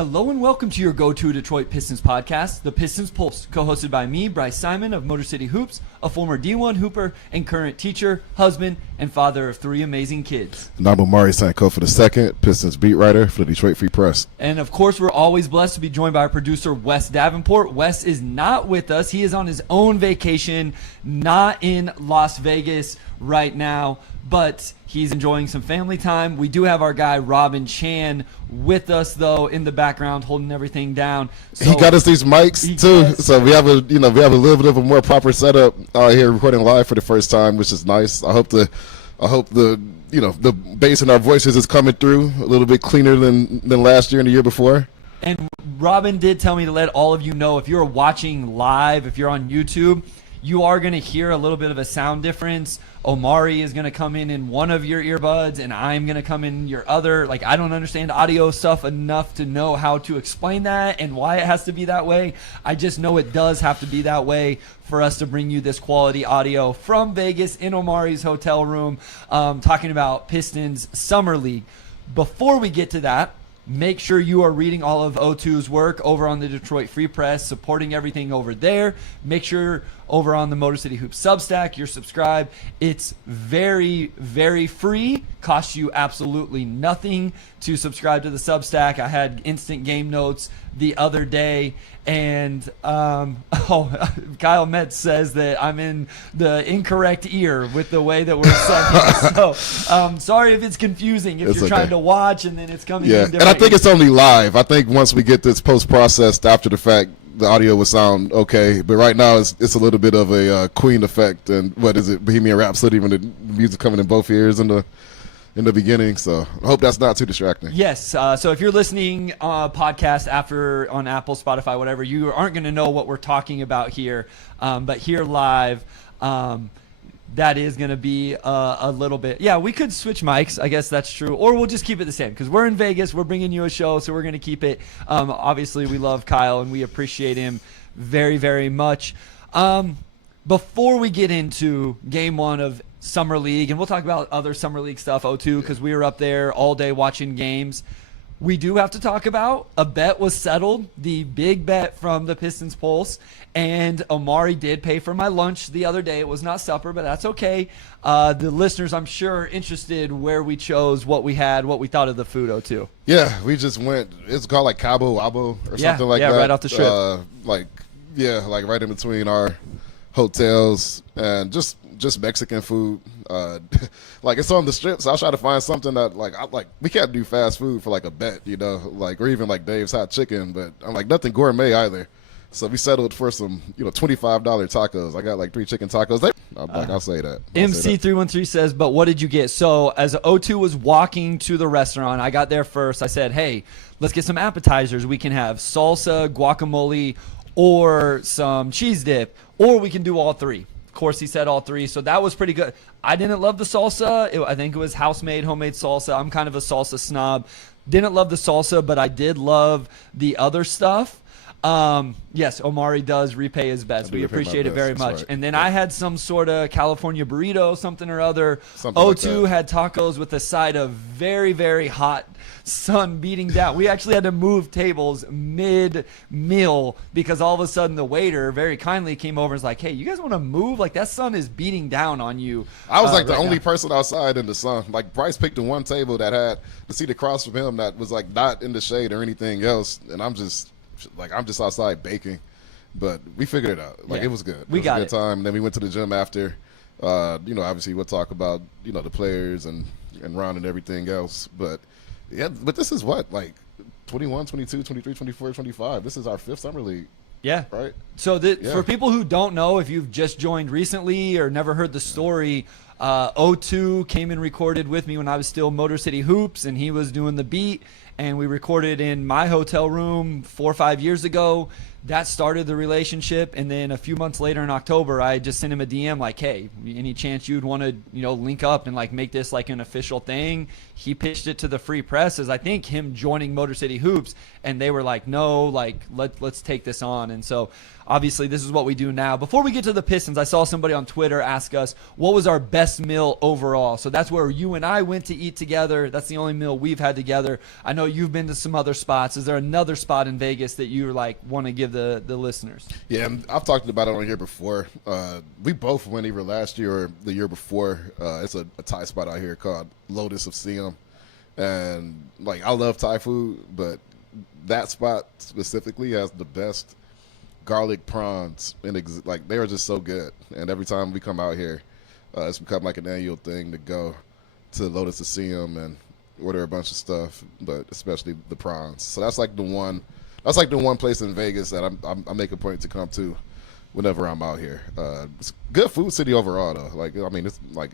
Hello and welcome to your go-to Detroit Pistons podcast, the Pistons Pulse, co-hosted by me, Bryce Simon of Motor City Hoops, a former D1 hooper and current teacher, husband, and father of 3 amazing kids. And I'm Omari Sankofa II, Pistons beat writer for the Detroit Free Press. And of course, we're always blessed to be joined by our producer, Wes Davenport. Wes is not with us. He is on his own vacation, not in Las Vegas right now, but he's enjoying some family time. We do have our guy Robin Chan with us though in the background, holding everything down. So he got us these mics too, so we have a little bit of a more proper setup here, recording live for the first time, which is nice. I hope the the bass in our voices is coming through a little bit cleaner than last year and the year before. And Robin did tell me to let all of you know, if you're watching live, if you're on YouTube, you are going to hear a little bit of a sound difference. Omari is going to come in one of your earbuds, and I'm going to come in your other. Like, I don't understand audio stuff enough to know how to explain that and why it has to be that way. I just know it does have to be that way for us to bring you this quality audio from Vegas in Omari's hotel room, talking about Pistons Summer League. Before we get to that, make sure you are reading all of O2's work over on the Detroit Free Press, supporting everything over there. Make sure over on the Motor City Hoops Substack you're subscribed. It's very, very free. Costs you absolutely nothing to subscribe to the Substack. I had instant game notes the other day, and Kyle Metz says that I'm in the incorrect ear with the way that we're set. So sorry if it's confusing if you're trying to watch and then it's coming in different. And I think it's only live. I think once we get this post-processed after the fact, the audio will sound okay. But right now it's a little bit of a Queen effect, and what is it, Bohemian Rhapsody, when the music coming in both ears in the beginning. So I hope that's not too distracting. Yes. So if you're listening podcast after on Apple, Spotify, whatever, you aren't going to know what we're talking about here. But here live, that is going to be a little bit. Yeah, we could switch mics. I guess that's true. Or we'll just keep it the same because we're in Vegas. We're bringing you a show, so we're going to keep it. Obviously, we love Kyle, and we appreciate him very, very much. Before we get into game one of Summer League, and we'll talk about other Summer League stuff, O2, because we were up there all day watching games. We do have to talk about a bet was settled, the big bet from the Pistons Pulse, and Omari did pay for my lunch the other day. It was not supper, but that's okay. The listeners, I'm sure, are interested where we chose, what we had, what we thought of the food, O2. Yeah, we just went, it's called like Cabo Wabo or something like that. Yeah, right off the strip. Like right in between our hotels, and just Mexican food. Like, it's on the strip, so I'll try to find something that we can't do fast food for like a bet, or even like Dave's Hot Chicken, but I'm like nothing gourmet either. So we settled for some, $25 tacos. I got like 3 chicken tacos. I'll say that. MC313 says, but what did you get? So as O2 was walking to the restaurant, I got there first. I said, hey, let's get some appetizers. We can have salsa, guacamole, or some cheese dip, or we can do all 3. Of course, he said all 3, so that was pretty good. I didn't love the salsa. I think it was house-made, homemade salsa. I'm kind of a salsa snob. Didn't love the salsa, but I did love the other stuff. Yes, Omari does repay his bets. We appreciate it very much. Right. And then I had some sort of California burrito, something or other. O2 had tacos with a side of very, very hot sun beating down. We actually had to move tables mid-meal because all of a sudden the waiter very kindly came over and was like, hey, you guys want to move? Like, that sun is beating down on you. I was like the only person outside in the sun. Like, Bryce picked the one table that had the seat across from him that was like not in the shade or anything else, and I'm just outside baking, but we figured it out. It was good. It was a good time. And then we went to the gym after. Obviously we'll talk about the players and Ron and everything else. But this is what, like 21, 22, 23, 24, 25. This is our 5th summer league. Yeah. Right. So for people who don't know, if you've just joined recently or never heard the story, O2 came and recorded with me when I was still Motor City Hoops, and he was doing the beat. And we recorded in my hotel room 4 or 5 years ago. That started the relationship. And then a few months later in October, I just sent him a DM like, hey, any chance you'd want to, link up and like make this like an official thing? He pitched it to the Free Press as I think him joining Motor City Hoops. And they were like, no, like let's take this on. And so obviously this is what we do now. Before we get to the Pistons, I saw somebody on Twitter ask us, what was our best best meal overall. So that's where you and I went to eat together. That's the only meal we've had together. I know you've been to some other spots. Is there another spot in Vegas that you like want to give the listeners? Yeah, I've talked about it on here before. We both went either last year or the year before. It's a Thai spot out here called Lotus of Siam. And, like, I love Thai food, but that spot specifically has the best garlic prawns. Like, they are just so good. And every time we come out here, it's become like an annual thing to go to Lotus of Siam and order a bunch of stuff, but especially the prawns. So that's like the one place in Vegas that I make a point to come to whenever I'm out here. It's a good food city overall, though. Like, I mean, it's like,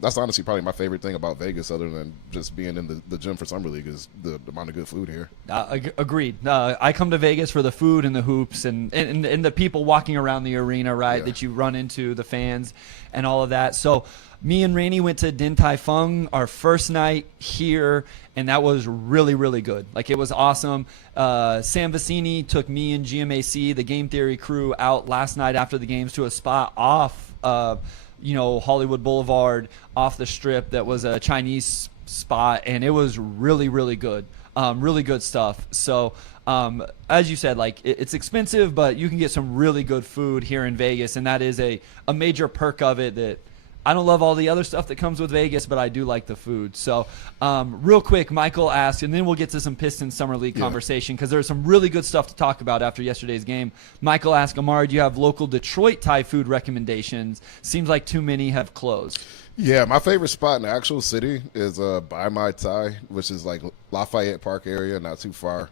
that's honestly probably my favorite thing about Vegas, other than just being in the gym for Summer League, is the amount of good food here. Agreed. I come to Vegas for the food and the hoops and the people walking around the arena, right, that you run into, the fans and all of that. So me and Rainey went to Din Tai Fung our first night here, and that was really, really good. Like, it was awesome. Sam Vecini took me and GMAC, the Game Theory crew, out last night after the games to a spot off Hollywood Boulevard, off the Strip, that was a Chinese spot, and it was really, really good. Really good stuff. So as you said, like, it's expensive, but you can get some really good food here in Vegas, and that is a major perk of it. That I don't love all the other stuff that comes with Vegas, but I do like the food. So real quick, Michael asked, and then we'll get to some Pistons Summer League conversation, because there's some really good stuff to talk about after yesterday's game. Michael asked, Omari, do you have local Detroit Thai food recommendations? Seems like too many have closed. Yeah, my favorite spot in the actual city is Bai Mai Thai, which is like Lafayette Park area, not too far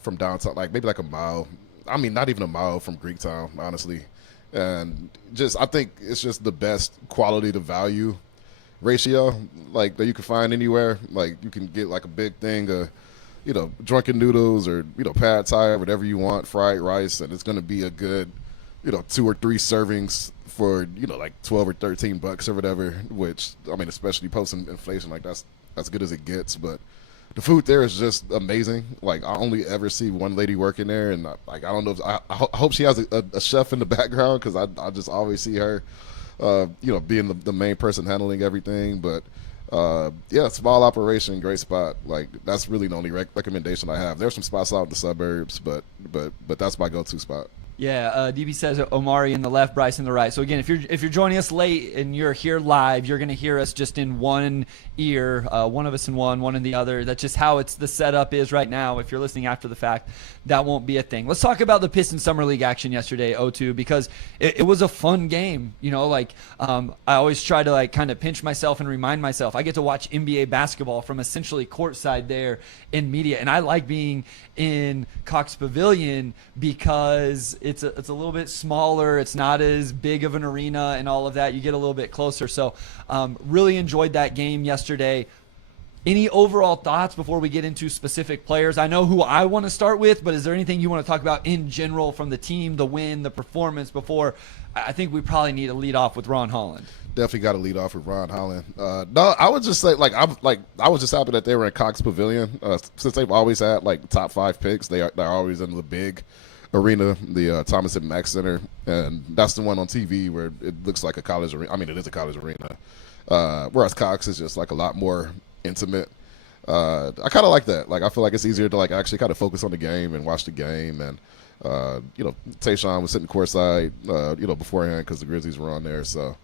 from downtown, like maybe like a mile. I mean, not even a mile from Greektown, honestly. And I think it's just the best quality to value ratio, like, that you can find anywhere. Like, you can get like a big thing of, drunken noodles or, pad thai or whatever you want, fried rice, and it's going to be a good, 2 or 3 servings for, like $12 or $13 or whatever, which, I mean, especially post-inflation, like, that's as good as it gets. But the food there is just amazing. Like, I only ever see one lady working there, and I don't know. I hope she has a chef in the background, because I just always see her, being the main person handling everything. But small operation, great spot. Like, that's really the only recommendation I have. There's some spots out in the suburbs, but that's my go-to spot. Yeah, DB says Omari in the left, Bryce in the right. So again, if you're joining us late and you're here live, you're going to hear us just in one ear, one of us in one in the other. That's just how the setup is right now. If you're listening after the fact, that won't be a thing. Let's talk about the Pistons Summer League action yesterday, O2, because it was a fun game. I always try to kind of pinch myself and remind myself I get to watch NBA basketball from essentially courtside there in media, and I like being in Cox Pavilion because it's a little bit smaller. It's not as big of an arena and all of that. You get a little bit closer. So really enjoyed that game yesterday. Any overall thoughts before we get into specific players? I know who I want to start with, but is there anything you want to talk about in general from the team, the win, the performance before? I think we probably need to lead off with Ron Holland. Definitely got to lead off with Ron Holland. No, I would just say, I was just happy that they were in Cox Pavilion. Since they've always had top 5 picks, they're always in the big arena, the Thomas and Mack Center, and that's the one on TV where it looks like a college arena. I mean, it is a college arena, whereas Cox is just like a lot more intimate. I kind of like that. Like, I feel like it's easier to actually kind of focus on the game and watch the game. And Tayshaun was sitting courtside, beforehand because the Grizzlies were on there. So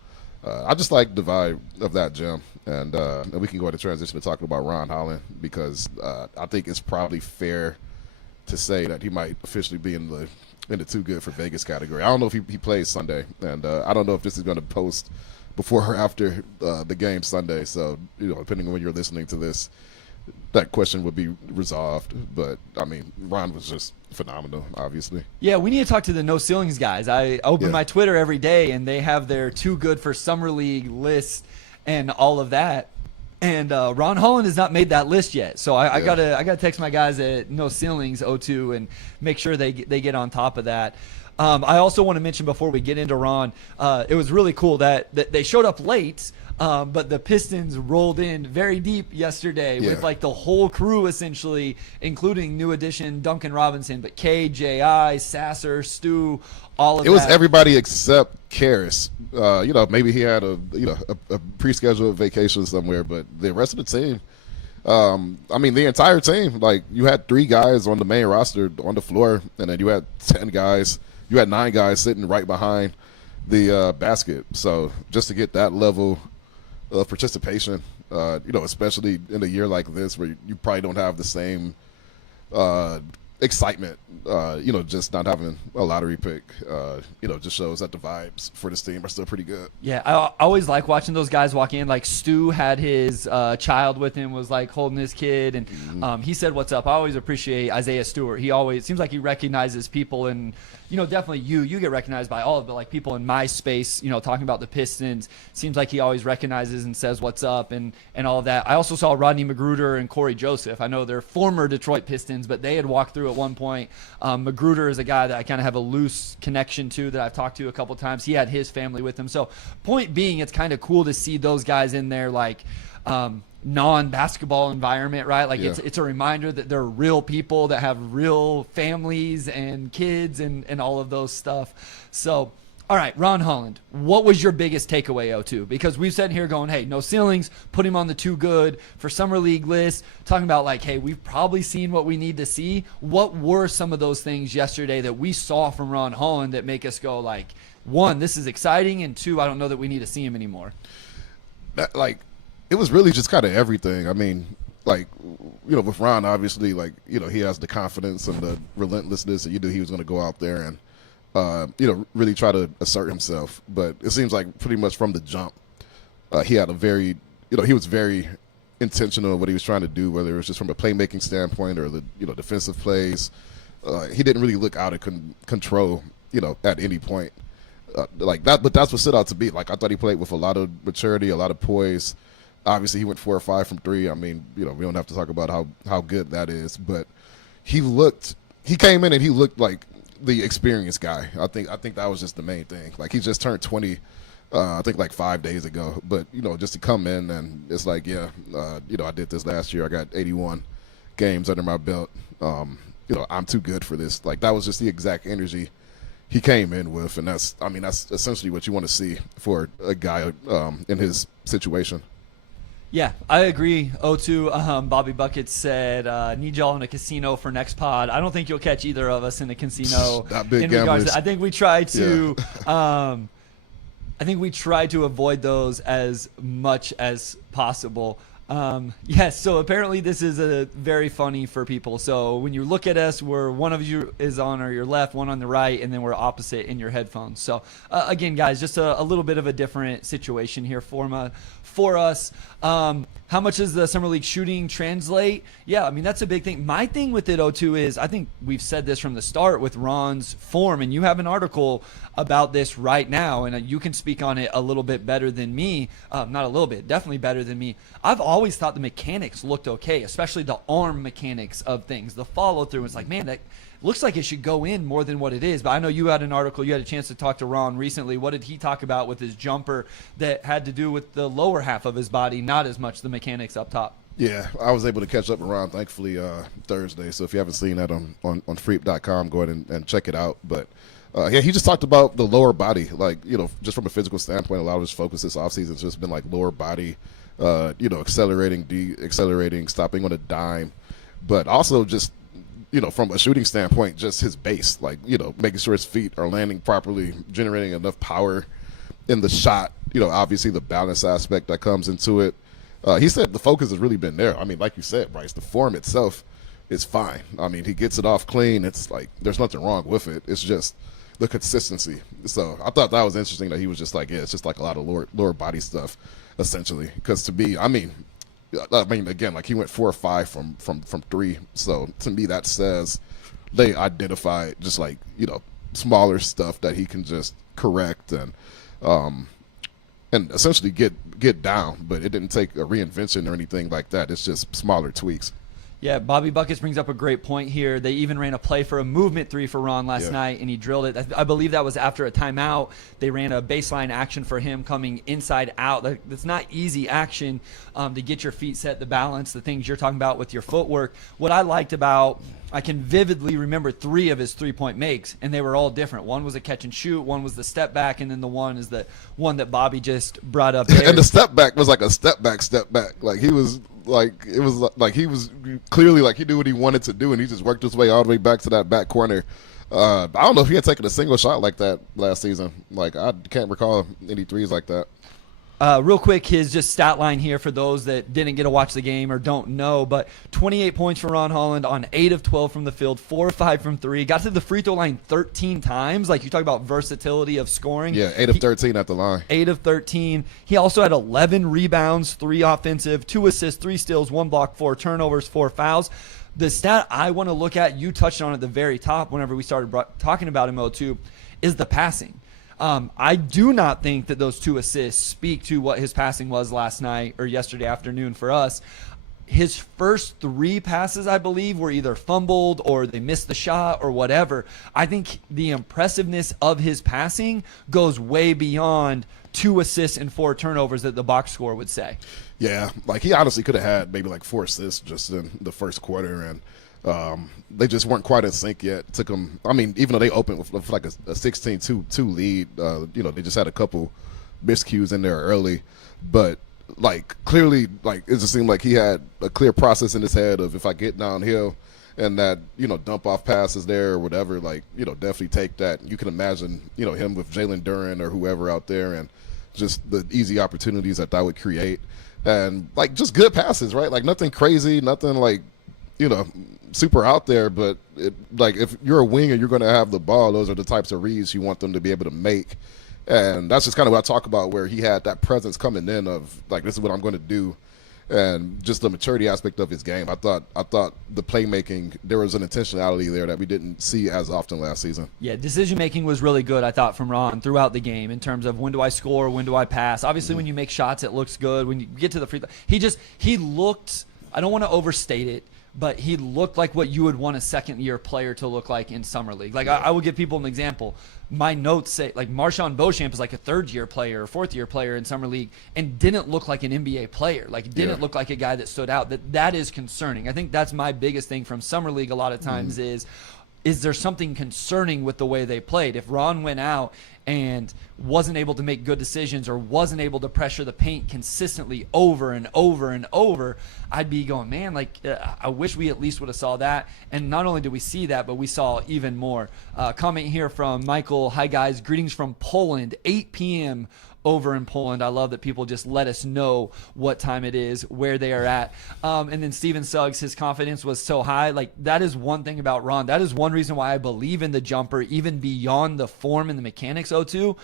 I just like the vibe of that gym. And we can go into transition to talking about Ron Holland, because I think it's probably fair to say that he might officially be in the too good for Vegas category. I don't know if he plays Sunday, and I don't know if this is going to post before or after the game Sunday. So, depending on when you're listening to this, that question would be resolved. But, I mean, Ron was just phenomenal, obviously. Yeah, we need to talk to the No Ceilings guys. I open my Twitter every day, and they have their too good for Summer League list and all of that. And Ron Holland has not made that list yet, so I gotta text my guys at No Ceilings O2 and make sure they get on top of that. I also want to mention before we get into Ron, it was really cool that they showed up late, but the Pistons rolled in very deep yesterday with like the whole crew essentially, including new addition Duncan Robinson, but K, J.I., Sasser, Stu, all of that. It was everybody except Karras. Maybe he had a pre-scheduled vacation somewhere, but the rest of the team, the entire team, like you had 3 guys on the main roster on the floor, and then you had 10 guys. You had 9 guys sitting right behind the basket. So just to get that level of participation, especially in a year like this where you probably don't have the same excitement, just not having a lottery pick, just shows that the vibes for this team are still pretty good. Yeah, I always like watching those guys walk in. Like Stu had his child with him, was like holding his kid, and he said, "What's up?" I always appreciate Isaiah Stewart. He always seems like he recognizes people, and definitely you get recognized by all of it, but like people in my space, talking about the Pistons, seems like he always recognizes and says what's up and all of that. I also saw Rodney Magruder and Corey Joseph. I know they're former Detroit Pistons, but they had walked through at one point. Magruder is a guy that I kind of have a loose connection to that I've talked to a couple times. He had his family with him. So point being, it's kind of cool to see those guys in there, like non-basketball environment, right? Like it's a reminder that they're real people that have real families and kids and all of those stuff. So, all right, Ron Holland, what was your biggest takeaway, O2? Because we've sat here going, hey, no ceilings, put him on the too good for summer league list, talking about like, hey, we've probably seen what we need to see. What were some of those things yesterday that we saw from Ron Holland that make us go like, 1, this is exciting, and 2, I don't know that we need to see him anymore? It was really just kind of everything. I mean, with Ron, obviously, he has the confidence and the relentlessness, and you knew he was going to go out there and, really try to assert himself. But it seems like pretty much from the jump, he had a very, he was very intentional in what he was trying to do, whether it was just from a playmaking standpoint or the, defensive plays. He didn't really look out of control, at any point. Like that, but that's what stood out to me. Like I thought he played with a lot of maturity, a lot of poise. Obviously, he went 4 or 5 from 3. I mean, we don't have to talk about how good that is, but he came in and he looked like the experienced guy. I think that was just the main thing. Like he just turned 20, I think like 5 days ago. But just to come in and it's like, I did this last year. I got 81 games under my belt. I'm too good for this. Like that was just the exact energy he came in with, and that's essentially what you want to see for a guy in his situation. Yeah, I agree. O2, Bobby Bucket said, need y'all in a casino for next pod. I don't think you'll catch either of us in a casino. Not big gamblers. I think we try to avoid those as much as possible. Yes, so apparently this is very funny for people. So when you look at us, one of you is on your left, one on the right, and then we're opposite in your headphones. So again, guys, just a little bit of a different situation here for us. How much does the Summer League shooting translate? Yeah, I mean, that's a big thing. My thing with it, O2, is I think we've said this from the start with Ron's form, and you have an article about this right now, and you can speak on it a little bit better than me. Not a little bit, definitely better than me. I've always thought the mechanics looked okay, especially the arm mechanics of things. The follow-through, it's like, man, that looks like it should go in more than what it is. But I know you had an article, you had a chance to talk to Ron recently. What did he talk about with his jumper that had to do with the lower half of his body, not as much the mechanics up top? Yeah, I was able to catch up with Ron, thankfully, Thursday. So if you haven't seen that on freep.com, go ahead and check it out. But, he just talked about the lower body. Like, just from a physical standpoint, a lot of his focus this offseason has just been, like, lower body, accelerating, deaccelerating, stopping on a dime. But also just, from a shooting standpoint, just his base, like, making sure his feet are landing properly, generating enough power in the shot, obviously the balance aspect that comes into it. He said the focus has really been there. I mean, like you said, Bryce, the form itself is fine. I mean, he gets it off clean. It's like there's nothing wrong with it. It's just the consistency. So I thought that was interesting that he was just like, yeah, it's just like a lot of lower body stuff, essentially. Because to me, I mean, again, like he went 4 or 5 from 3. So to me, that says they identified just like, smaller stuff that he can just correct and essentially get down. But it didn't take a reinvention or anything like that. It's just smaller tweaks. Yeah, Bobby Buckets brings up a great point here. They even ran a play for a movement three for Ron last night, and he drilled it. I believe that was after a timeout. They ran a baseline action for him coming inside out. That's not easy action to get your feet set, the balance, the things you're talking about with your footwork. What I liked about, I can vividly remember 3 of his three-point makes, and they were all different. One was a catch and shoot, one was the step back, and then the one is the one that Bobby just brought up there. And the step back was like a step back. Like he was he was clearly like he knew what he wanted to do, and he just worked his way all the way back to that back corner. I don't know if he had taken a single shot like that last season. Like I can't recall any threes like that. Real quick, his just stat line here for those that didn't get to watch the game or don't know, but 28 points for Ron Holland on 8 of 12 from the field, 4 of 5 from 3. Got to the free throw line 13 times. Like you talk about versatility of scoring. Yeah, 8 of 13 at the line. 8 of 13. He also had 11 rebounds, 3 offensive, 2 assists, 3 steals, 1 block, 4 turnovers, 4 fouls. The stat I want to look at, you touched on at the very top whenever we started talking about him, O2, is the passing. I do not think that those 2 assists speak to what his passing was last night or yesterday afternoon for us. His first 3 passes, I believe, were either fumbled or they missed the shot or whatever. I think the impressiveness of his passing goes way beyond 2 assists and 4 turnovers that the box score would say. Yeah, like he honestly could have had maybe like 4 assists just in the first quarter, and they just weren't quite in sync yet. Took them. I mean, even though they opened with like a 16-2 lead, they just had a couple miscues in there early, but like clearly, like it just seemed like he had a clear process in his head of if I get downhill and that dump off pass is there or whatever, like definitely take that. You can imagine him with Jalen Duren or whoever out there, and just the easy opportunities that would create, and like just good passes, right? Like nothing crazy, nothing like super out there, but like if you're a wing and you're going to have the ball, those are the types of reads you want them to be able to make. And that's just kind of what I talk about, where he had that presence coming in of like, this is what I'm going to do, and just the maturity aspect of his game. I thought the playmaking, there was an intentionality there that we didn't see as often last season. Yeah, decision making was really good, I thought, from Ron throughout the game in terms of when do I score, when do I pass. Obviously, when you make shots, it looks good. When you get to the free throw, he looked. I don't want to overstate it, but he looked like what you would want a second-year player to look like in Summer League. Like, I will give people an example. My notes say, like, Marshawn Beauchamp is like a third-year player or fourth-year player in Summer League and didn't look like an NBA player. Like, didn't look like a guy that stood out. That is concerning. I think that's my biggest thing from Summer League a lot of times is there something concerning with the way they played? If Ron went out and wasn't able to make good decisions or wasn't able to pressure the paint consistently over and over and over, I'd be going, man, like I wish we at least would have saw that. And not only did we see that, but we saw even more. Comment here from Michael. Hi, guys. Greetings from Poland. 8 p.m. over in Poland. I love that people just let us know what time it is, where they are at. And then Steven Suggs, his confidence was so high. Like, that is one thing about Ron. That is one reason why I believe in the jumper, even beyond the form and the mechanics, O2.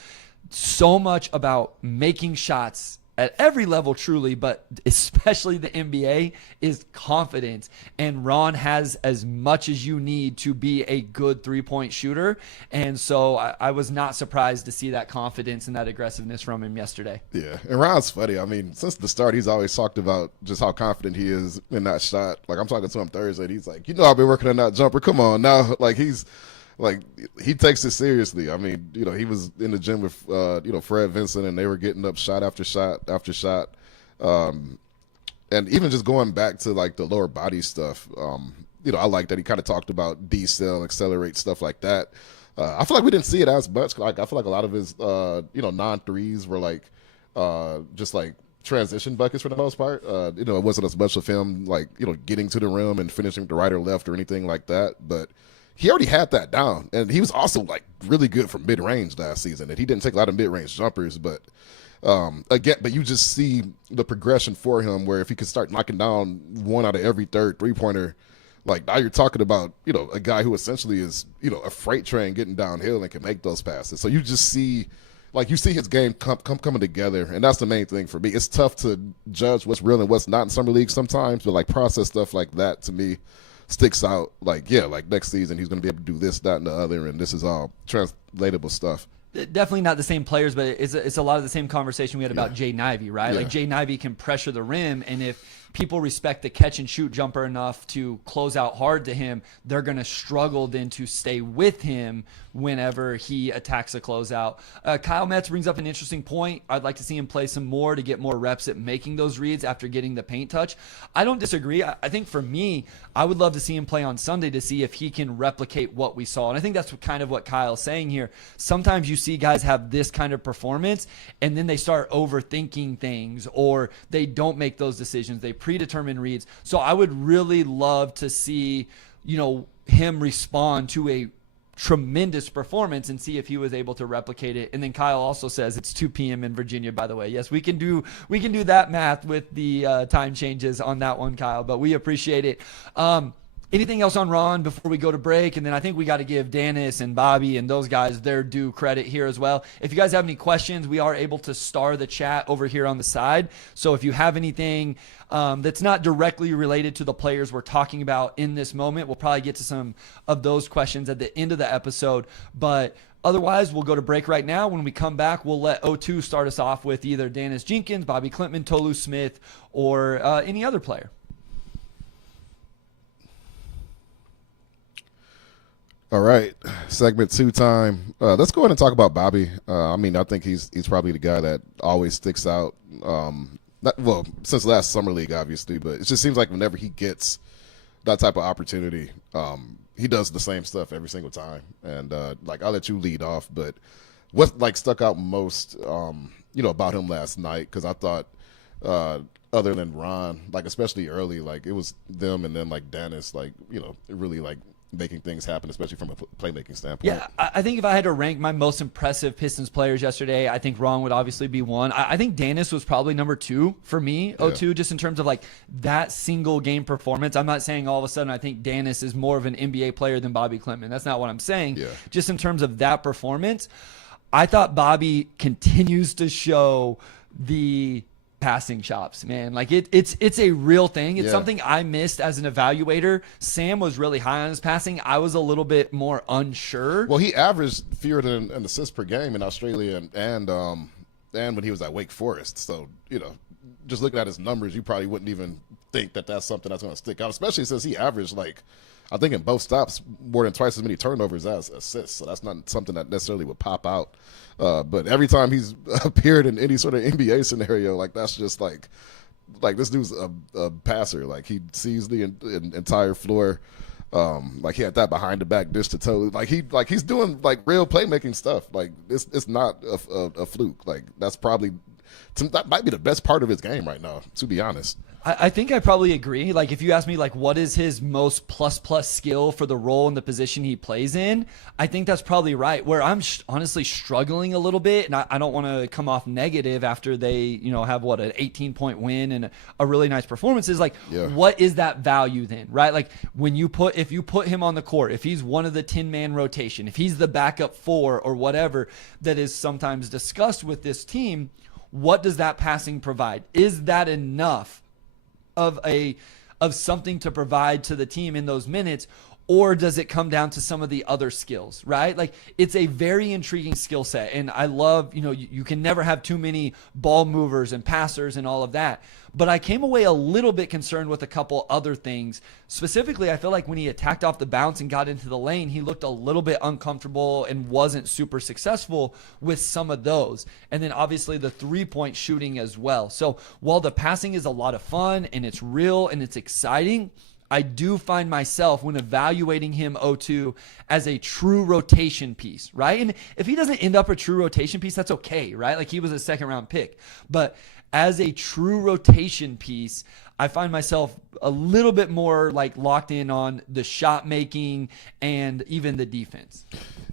So much about making shots at every level, truly, but especially the NBA, is confidence. And Ron has as much as you need to be a good three-point shooter. And so I was not surprised to see that confidence and that aggressiveness from him yesterday. Yeah, and Ron's funny. I mean, since the start, he's always talked about just how confident he is in that shot. Like, I'm talking to him Thursday, and he's like, I've been working on that jumper. Come on now. Like, he takes it seriously. I mean, he was in the gym with, Fred Vincent, and they were getting up shot after shot after shot. And even just going back to, like, the lower body stuff, I like that he kind of talked about decel, accelerate, stuff like that. I feel like we didn't see it as much. Like, I feel like a lot of his, non-threes were, like, just, like, transition buckets for the most part. It wasn't as much of him, like, getting to the rim and finishing to right or left or anything like that. But he already had that down, and he was also like really good from mid-range last season. And he didn't take a lot of mid-range jumpers, but but you just see the progression for him, where if he could start knocking down 1 out of every third three-pointer, like now you're talking about a guy who essentially is a freight train getting downhill and can make those passes. So you just see. Like, you see his game coming together, and that's the main thing for me. It's tough to judge what's real and what's not in Summer League sometimes, but, like, process stuff like that, to me, sticks out. Like, like next season he's going to be able to do this, that, and the other, and this is all translatable stuff. Definitely not the same players, but it's a lot of the same conversation we had about Jay Nivey, right? Yeah. Like, Jay Nivey can pressure the rim, and if people respect the catch and shoot jumper enough to close out hard to him, they're going to struggle then to stay with him whenever he attacks a closeout. Kyle Metz brings up an interesting point. I'd like to see him play some more to get more reps at making those reads after getting the paint touch. I don't disagree. I think for me, I would love to see him play on Sunday to see if he can replicate what we saw. And I think that's kind of what Kyle's saying here. Sometimes you see guys have this kind of performance and then they start overthinking things, or they don't make those decisions. They predetermine reads. So I would really love to see, him respond to a tremendous performance and see if he was able to replicate it. And then Kyle also says it's 2 p.m. in Virginia, by the way. Yes, we can do that math with the time changes on that one, Kyle, but we appreciate it. Anything else on Ron before we go to break? And then I think we got to give Dennis and Bobby and those guys their due credit here as well. If you guys have any questions, we are able to star the chat over here on the side. So if you have anything that's not directly related to the players we're talking about in this moment, we'll probably get to some of those questions at the end of the episode. But otherwise, we'll go to break right now. When we come back, we'll let O2 start us off with either Dennis Jenkins, Bobby Klintman, Tou Smith, or any other player. All right, segment 2 time. Let's go ahead and talk about Bobby. I think he's probably the guy that always sticks out. Since last summer league, obviously, but it just seems like whenever he gets that type of opportunity, he does the same stuff every single time. And I'll let you lead off, but what stuck out most, about him last night? Because I thought, other than Ron, especially early, it was them and then Dennis, really making things happen, especially from a playmaking standpoint. Yeah, I think if I had to rank my most impressive Pistons players yesterday, I think Ron would obviously be one. I think Dennis was probably number 2 for me, O2, just in terms of that single game performance. I'm not saying all of a sudden I think Dennis is more of an NBA player than Bobby Klintman. That's not what I'm saying. Yeah. Just in terms of that performance, I thought Bobby continues to show the passing chops, man. It's a real thing. It's something I missed as an evaluator. Sam was really high on his passing. I was a little bit more unsure. Well, he averaged fewer than an assist per game in Australia and when he was at Wake Forest. So, just looking at his numbers, you probably wouldn't even think that that's something that's going to stick out, especially since he averaged I think in both stops more than twice as many turnovers as assists. So that's not something that necessarily would pop out. But every time he's appeared in any sort of NBA scenario, that's just this dude's a passer. He sees the entire floor. He had that behind the back dish to toe. He's doing real playmaking stuff. It's not a fluke. That might be the best part of his game right now, to be honest. I think I probably agree. If you ask me, what is his most plus skill for the role and the position he plays in, I think that's probably right. Where I'm honestly struggling a little bit, and I don't want to come off negative after they, have an 18-point win and a really nice performance, is what is that value then, right? If you put him on the court, if he's one of the 10-man rotation, if he's the backup 4 or whatever that is sometimes discussed with this team, what does that passing provide? Is that enough of something to provide to the team in those minutes, or does it come down to some of the other skills, right? It's a very intriguing skill set, and I love, you can never have too many ball movers and passers and all of that. But I came away a little bit concerned with a couple other things. Specifically, I feel like when he attacked off the bounce and got into the lane, he looked a little bit uncomfortable and wasn't super successful with some of those. And then obviously the 3-point shooting as well. So while the passing is a lot of fun and it's real and it's exciting, I do find myself, when evaluating him, O2, as a true rotation piece, right? And if he doesn't end up a true rotation piece, that's okay, right? He was a second-round pick. But as a true rotation piece, I find myself a little bit more locked in on the shot making and even the defense.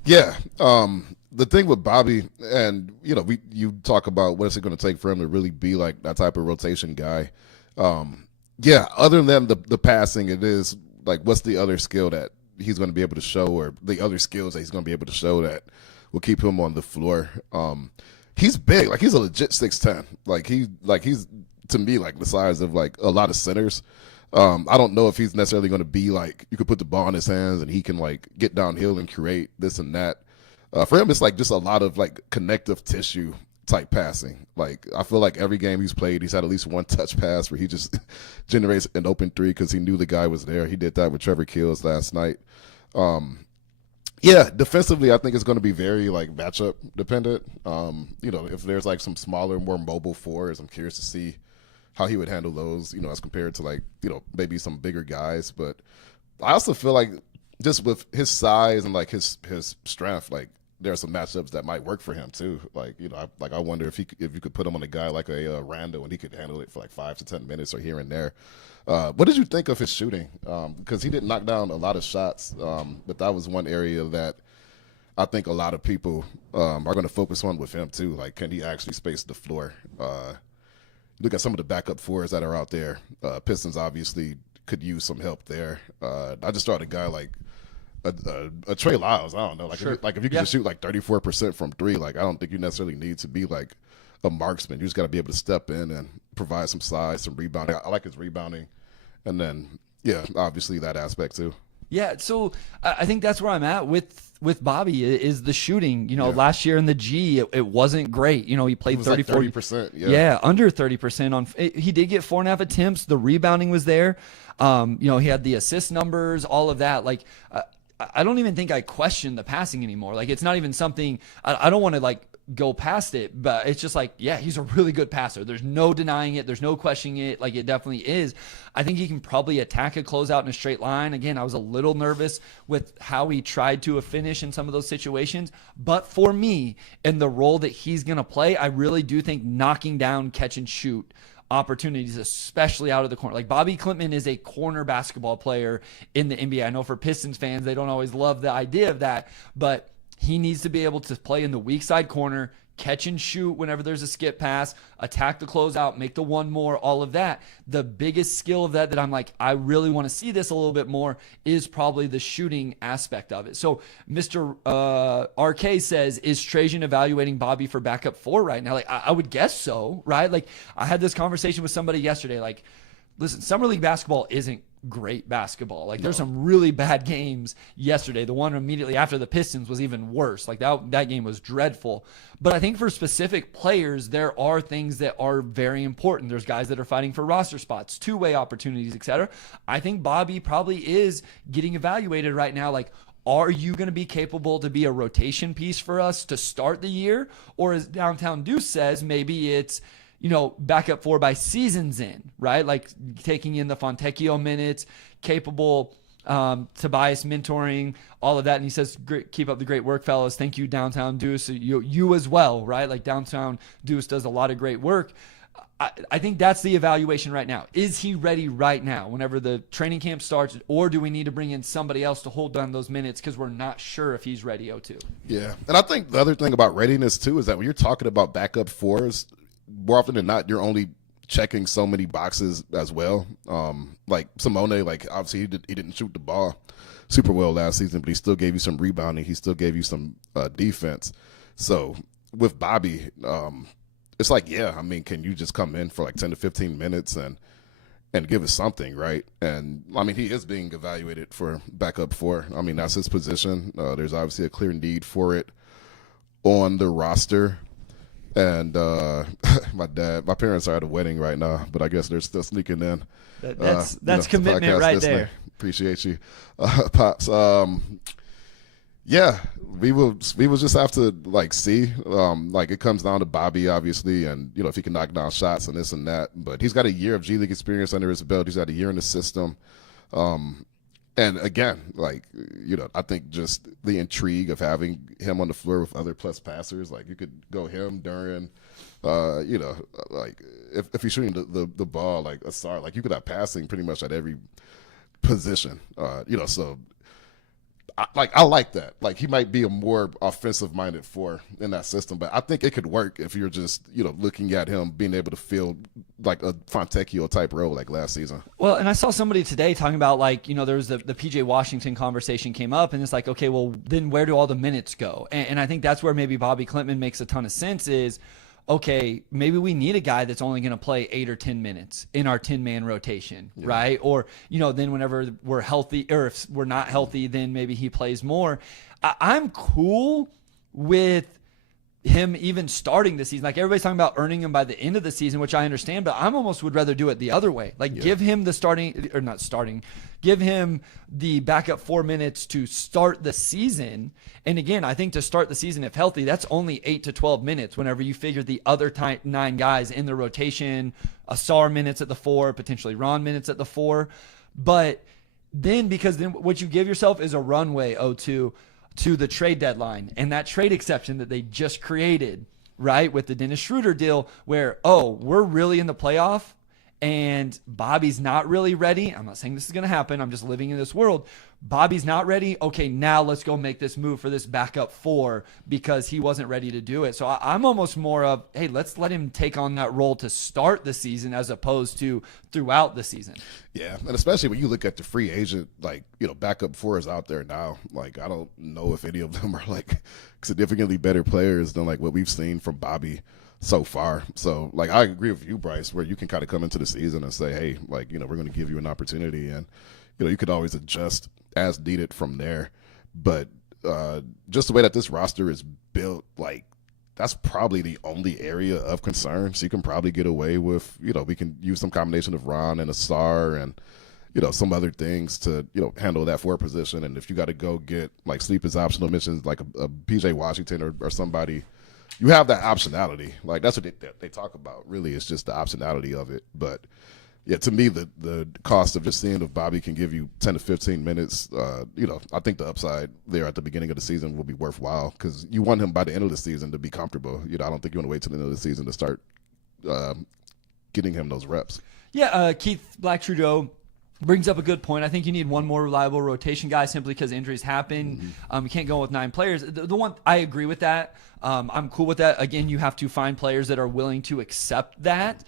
Yeah. The thing with Bobby, and you talk about what is it going to take for him to really be that type of rotation guy. Yeah, other than the passing, it is what's the other skill that he's going to be able to show, or the other skills that he's going to be able to show that will keep him on the floor. He's big, he's a legit 6'10". He's to me the size of a lot of centers. I don't know if he's necessarily going to be you could put the ball in his hands and he can get downhill and create this and that. For him, it's just a lot of connective tissue type passing. Like, I feel like every game he's played, he's had at least one touch pass where he just generates an open three because he knew the guy was there. He did that with Trevor Kills last night. Yeah, defensively, I think it's going to be very like matchup dependent. If there's like some smaller, more mobile fours, I'm curious to see how he would handle those, as compared to like, maybe some bigger guys. But I also feel like just with his size and like his strength, like there are some matchups that might work for him too. Like, I wonder if you could put him on a guy like a Rando and he could handle it for like 5 to 10 minutes or here and there. What did you think of his shooting? Because he didn't knock down a lot of shots, but that was one area that I think a lot of people are going to focus on with him too. Like, can he actually space the floor? Look at some of the backup fours that are out there. Pistons obviously could use some help there. I just thought a guy like a Trey Lyles, I don't know. Like, Sure. if you can just shoot like 34% from three, like I don't think you necessarily need to be like a marksman. You just got to be able to step in and provide some size, some rebounding. I like his rebounding. And then, yeah, obviously that aspect too. Yeah, so I think that's where I'm at with Bobby is the shooting. Last year in the G, it wasn't great. He played 30%. Yeah, under 30% on. He did get 4.5 attempts. The rebounding was there. He had the assist numbers, all of that. Like, I don't even think I question the passing anymore. Like, it's not even something. I don't want to like go past it, but it's just like, yeah, he's a really good passer. There's no denying it. There's no questioning it. Like, it definitely is. I think he can probably attack a closeout in a straight line. Again, I was a little nervous with how he tried to finish in some of those situations. But for me, in the role that he's going to play, I really do think knocking down catch and shoot opportunities, especially out of the corner. Like, Bobby Klintman is a corner basketball player in the NBA. I know for Pistons fans, they don't always love the idea of that, but he needs to be able to play in the weak side corner, catch and shoot whenever there's a skip pass, attack the closeout, make the one more, all of that. The biggest skill of that I'm like, I really want to see this a little bit more is probably the shooting aspect of it. So Mr. RK says, is Trajan evaluating Bobby for backup four right now? Like, I would guess so, right? Like, I had this conversation with somebody yesterday. Like, listen, Summer League basketball isn't great basketball. Like, there's some really bad games yesterday. The one immediately after the Pistons was even worse. Like, that game was dreadful. But I think for specific players, there are things that are very important. There's guys that are fighting for roster spots, two-way opportunities, etc. I think Bobby probably is getting evaluated right now. Like, are you going to be capable to be a rotation piece for us to start the year? Or as Downtown Deuce says, maybe it's backup four by season's in, right? Like, taking in the Fontecchio minutes, capable, Tobias mentoring, all of that. And he says, great, keep up the great work, fellas. Thank you, Downtown Deuce. You as well, right? Like, Downtown Deuce does a lot of great work. I think that's the evaluation right now. Is he ready right now whenever the training camp starts, or do we need to bring in somebody else to hold down those minutes because we're not sure if he's ready, O2? Yeah, and I think the other thing about readiness too is that when you're talking about backup fours, more often than not, you're only checking so many boxes as well. Like Simone, like obviously he didn't shoot the ball super well last season, but he still gave you some rebounding. He still gave you some defense. So with Bobby, it's like, yeah, I mean, can you just come in for like 10 to 15 minutes and give us something, right? And I mean, he is being evaluated for backup four. I mean, that's his position. There's obviously a clear need for it on the roster. And my parents are at a wedding right now, but I guess they're still sneaking in. That's commitment right listening. There. Appreciate you, Pops. Yeah, we will just have to like see. Like, it comes down to Bobby, obviously, and if he can knock down shots and this and that. But he's got a year of G League experience under his belt. He's got a year in the system. And again, like, I think just the intrigue of having him on the floor with other plus passers, like you could go him during, like if he's shooting the ball like a star, like you could have passing pretty much at every position, so I like that. Like, he might be a more offensive minded four in that system, but I think it could work if you're just, looking at him being able to fill like a Fontecchio type role like last season. Well, and I saw somebody today talking about like, there was the PJ Washington conversation came up, and it's like, okay, well then where do all the minutes go? And I think that's where maybe Bobby Klintman makes a ton of sense is, okay, maybe we need a guy that's only going to play 8 or 10 minutes in our 10-man rotation, right? Or, then whenever we're healthy, or if we're not healthy, then maybe he plays more. I'm cool with him even starting the season. Like everybody's talking about earning him by the end of the season, which I understand, but I'm almost would rather do it the other way. Like give him the starting, or not starting, give him the backup 4 minutes to start the season. And again, I think to start the season, if healthy, that's only 8 to 12 minutes whenever you figure the other 9 guys in the rotation, Asar minutes at the 4, potentially Ron minutes at the 4. But then, because then what you give yourself is a runway, O2, to the trade deadline and that trade exception that they just created, right, with the Dennis Schroeder deal where, we're really in the playoff and Bobby's not really ready. I'm not saying this is going to happen. I'm just living in this world. Bobby's not ready. Okay, now let's go make this move for this backup 4 because he wasn't ready to do it. So I'm almost more of, hey, let's let him take on that role to start the season as opposed to throughout the season. Yeah, and especially when you look at the free agent, like, backup 4s out there now. Like, I don't know if any of them are, like, significantly better players than, like, what we've seen from Bobby so far. So, like, I agree with you, Bryce, where you can kind of come into the season and say, hey, like, we're going to give you an opportunity. And, you could always adjust as needed from there. But just the way that this roster is built, like, that's probably the only area of concern. So you can probably get away with, we can use some combination of Ron and Asar and, some other things to, handle that 4 position. And if you got to go get, like, sleep as optional missions, like a PJ Washington or somebody, you have that optionality. Like, that's what they talk about. Really, it's just the optionality of it. But, yeah, to me, the cost of just seeing if Bobby can give you 10 to 15 minutes, I think the upside there at the beginning of the season will be worthwhile because you want him by the end of the season to be comfortable. I don't think you want to wait till the end of the season to start getting him those reps. Yeah, Keith Black Trudeau brings up a good point. I think you need one more reliable rotation guy simply because injuries happen. You can't go with 9 players. The one, I agree with that. I'm cool with that. Again, you have to find players that are willing to accept that.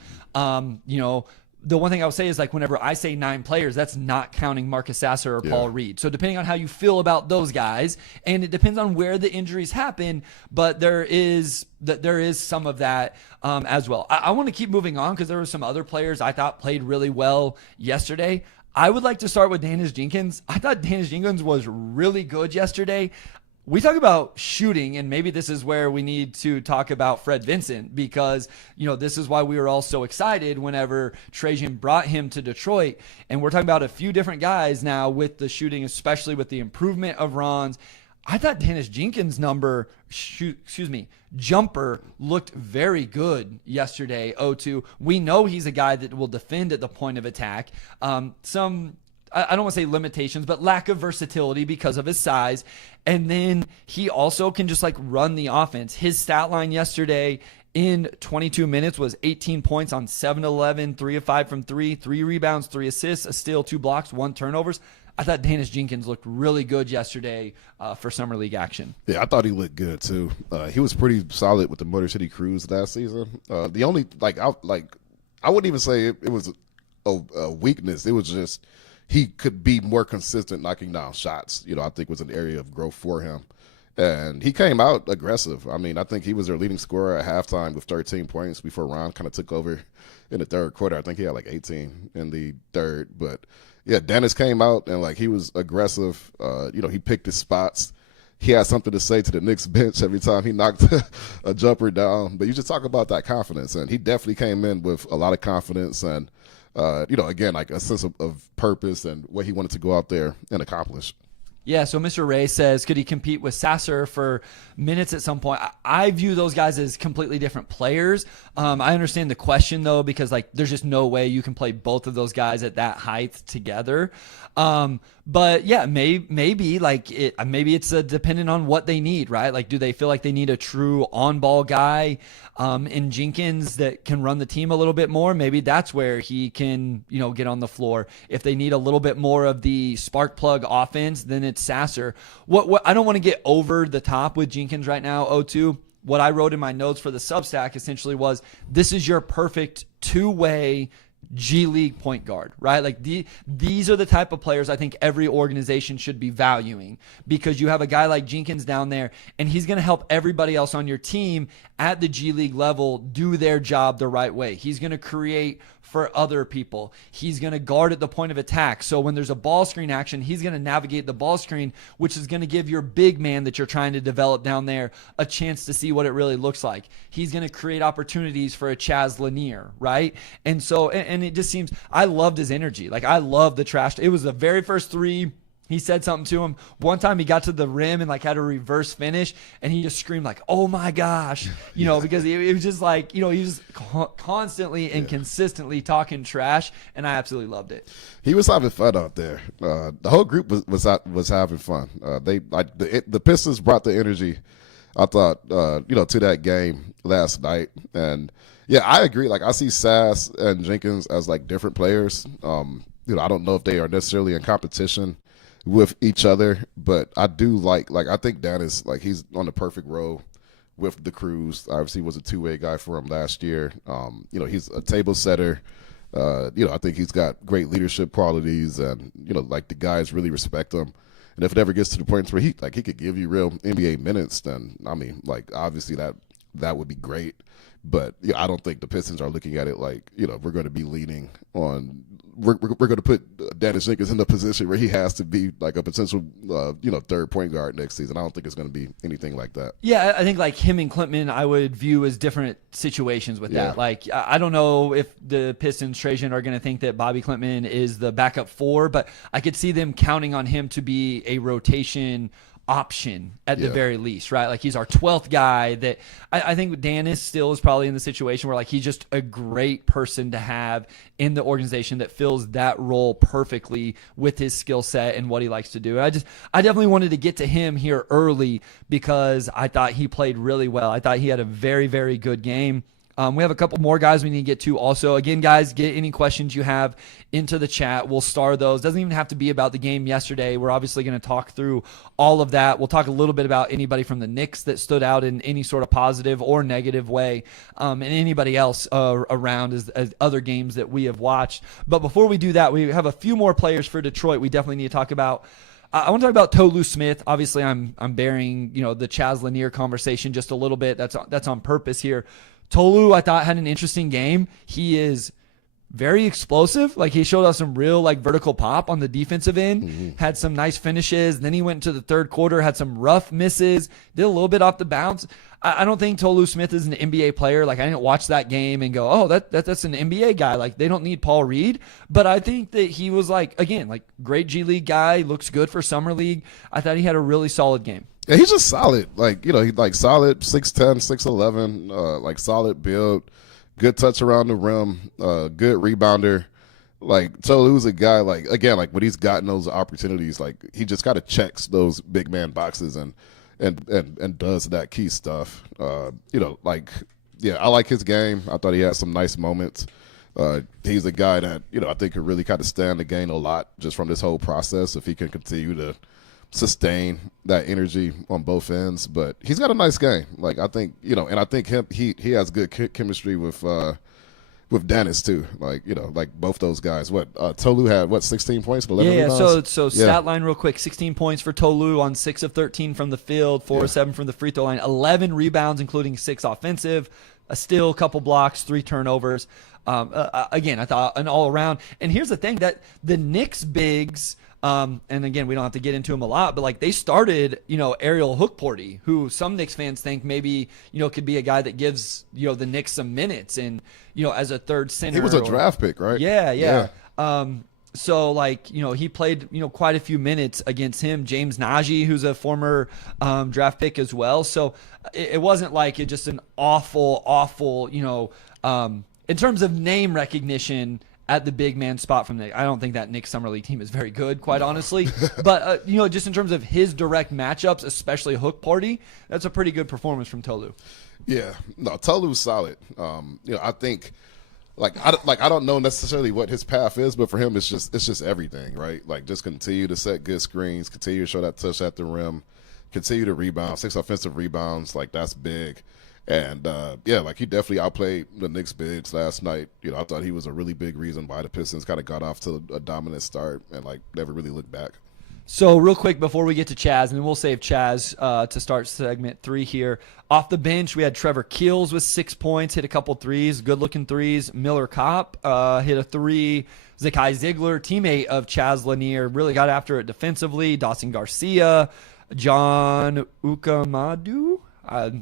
The one thing I would say is, like, whenever I say 9 players, that's not counting Marcus Sasser or Paul Reed. So depending on how you feel about those guys, and it depends on where the injuries happen, but there is some of that as well. I want to keep moving on because there were some other players I thought played really well yesterday. I would like to start with Dennis Jenkins. I thought Dennis Jenkins was really good yesterday. We talk about shooting, and maybe this is where we need to talk about Fred Vincent because, this is why we were all so excited whenever Trajan brought him to Detroit. And we're talking about a few different guys now with the shooting, especially with the improvement of Ron's. I thought Dennis Jenkins' jumper looked very good yesterday, O2. We know he's a guy that will defend at the point of attack. I don't want to say limitations, but lack of versatility because of his size. And then he also can just, like, run the offense. His stat line yesterday in 22 minutes was 18 points on 7-11, 3 of 5 from 3, 3 rebounds, 3 assists, a steal, 2 blocks, 1 turnovers. I thought Dennis Jenkins looked really good yesterday for Summer League action. Yeah, I thought he looked good too. He was pretty solid with the Motor City Cruise last season. The only, I wouldn't even say it was a weakness. It was just he could be more consistent knocking down shots, I think was an area of growth for him. And he came out aggressive. I mean, I think he was their leading scorer at halftime with 13 points before Ron kind of took over in the third quarter. I think he had like 18 in the third. But, yeah, Dennis came out and, like, he was aggressive. He picked his spots. He had something to say to the Knicks bench every time he knocked a jumper down. But you just talk about that confidence. And he definitely came in with a lot of confidence and, again, like a sense of purpose and what he wanted to go out there and accomplish. Yeah, so Mr. Ray says, could he compete with Sasser for minutes at some point? I view those guys as completely different players. I understand the question, though, because, like, there's just no way you can play both of those guys at that height together. But, yeah, maybe it's dependent on what they need, right? Like, do they feel like they need a true on-ball guy in Jenkins that can run the team a little bit more? Maybe that's where he can, get on the floor. If they need a little bit more of the spark plug offense, then it's Sasser. What I don't want to get over the top with Jenkins right now, O2. What I wrote in my notes for the Substack essentially was, this is your perfect two-way G League point guard, right? Like these are the type of players I think every organization should be valuing, because you have a guy like Jenkins down there and he's going to help everybody else on your team at the G League level do their job the right way. He's going to create for other people. He's going to guard at the point of attack. So when there's a ball screen action, he's going to navigate the ball screen, which is going to give your big man that you're trying to develop down there a chance to see what it really looks like. He's going to create opportunities for a Chaz Lanier, right? And so, and it just seems, I loved his energy. Like, I love the trash. It was the very first three. He said something to him. One time he got to the rim and like had a reverse finish, and he just screamed like, "Oh my gosh," because it was just like, he was constantly and consistently talking trash, and I absolutely loved it. He was having fun out there. The whole group was having fun. The Pistons brought the energy, I thought, to that game last night. And yeah, I agree. Like, I see Chaz and Jenkins as like different players. I don't know if they are necessarily in competition with each other, but I do like I think Dan is like, he's on the perfect role with the Crews. Obviously was a two-way guy for him last year. He's a table setter. I think he's got great leadership qualities, and like, the guys really respect him. And if it ever gets to the point where he could give you real NBA minutes, then I mean, like, obviously that would be great. But I don't think the Pistons are looking at it like, we're going to be leaning on, we're going to put Dennis Jenkins in the position where he has to be like a potential, third point guard next season. I don't think it's going to be anything like that. Yeah, I think like him and Klintman, I would view as different situations with that. Like, I don't know if the Pistons, Trajan, are going to think that Bobby Klintman is the backup four, but I could see them counting on him to be a rotation option at the very least, right? Like, he's our 12th guy. That I think Dennis still is probably in the situation where like, he's just a great person to have in the organization that fills that role perfectly with his skill set and what he likes to do. I definitely wanted to get to him here early because I thought he played really well. I thought he had a very, very good game. We have a couple more guys we need to get to also. Again, guys, get any questions you have into the chat. We'll star those. Doesn't even have to be about the game yesterday. We're obviously going to talk through all of that. We'll talk a little bit about anybody from the Knicks that stood out in any sort of positive or negative way, and anybody else around as other games that we have watched. But before we do that, we have a few more players for Detroit we definitely need to talk about. I want to talk about Tou Smith. Obviously, I'm bearing the Chaz Lanier conversation just a little bit. That's on purpose here. Tou, I thought, had an interesting game. He is very explosive. Like, he showed us some real like vertical pop on the defensive end, had some nice finishes. Then he went into the third quarter, had some rough misses, did a little bit off the bounce. I don't think Tou Smith is an NBA player. Like, I didn't watch that game and go, oh, that's an NBA guy. Like, they don't need Paul Reed. But I think that he was like, again, like, great G League guy, looks good for Summer League. I thought he had a really solid game. Yeah, he's just solid. Like, he like solid 6'10", 6'11", like solid build, good touch around the rim, good rebounder. Like, Tolu's a guy, like, again, like, when he's gotten those opportunities, like, he just kind of checks those big man boxes and does that key stuff. I like his game. I thought he had some nice moments. He's a guy that, I think could really kind of stand to gain a lot just from this whole process if he can continue to sustain that energy on both ends. But he's got a nice game. Like, I think, and I think he has good chemistry with Dennis too. Like, like both those guys. Tou had 16 points and 11 rebounds? So stat line real quick. 16 points for Tou on 6 of 13 from the field, 4 of 7 from the free throw line, 11 rebounds, including 6 offensive, a steal, couple blocks, 3 turnovers. Again, I thought an all around. And here's the thing, that the Knicks bigs, and again, we don't have to get into him a lot, but like, they started, Ariel Hookporty, who some Knicks fans think maybe, could be a guy that gives, the Knicks some minutes and, as a third center. He was a draft pick, right? Yeah. So like, he played, quite a few minutes against him. James Najee, who's a former draft pick as well. So it wasn't like it just an awful, in terms of name recognition at the big man spot from the, I don't think that Knicks Summer League team is very good, quite honestly. But, just in terms of his direct matchups, especially Hookporty, that's a pretty good performance from Tou. Yeah. No, Tolu's solid. I think, I don't know necessarily what his path is, but for him, it's just everything, right? Like, just continue to set good screens, continue to show that touch at the rim, continue to rebound, 6 offensive rebounds. Like, that's big. And, like, he definitely outplayed the Knicks bigs last night. I thought he was a really big reason why the Pistons kind of got off to a dominant start and, like, never really looked back. So real quick before we get to Chaz, and then we'll save Chaz to start segment 3 here. Off the bench, we had Trevor Keels with 6 points, hit a couple threes, good-looking threes. Miller Kopp hit a 3. Zakai Ziegler, teammate of Chaz Lanier, really got after it defensively. Dawson Garcia, John Ukamadu.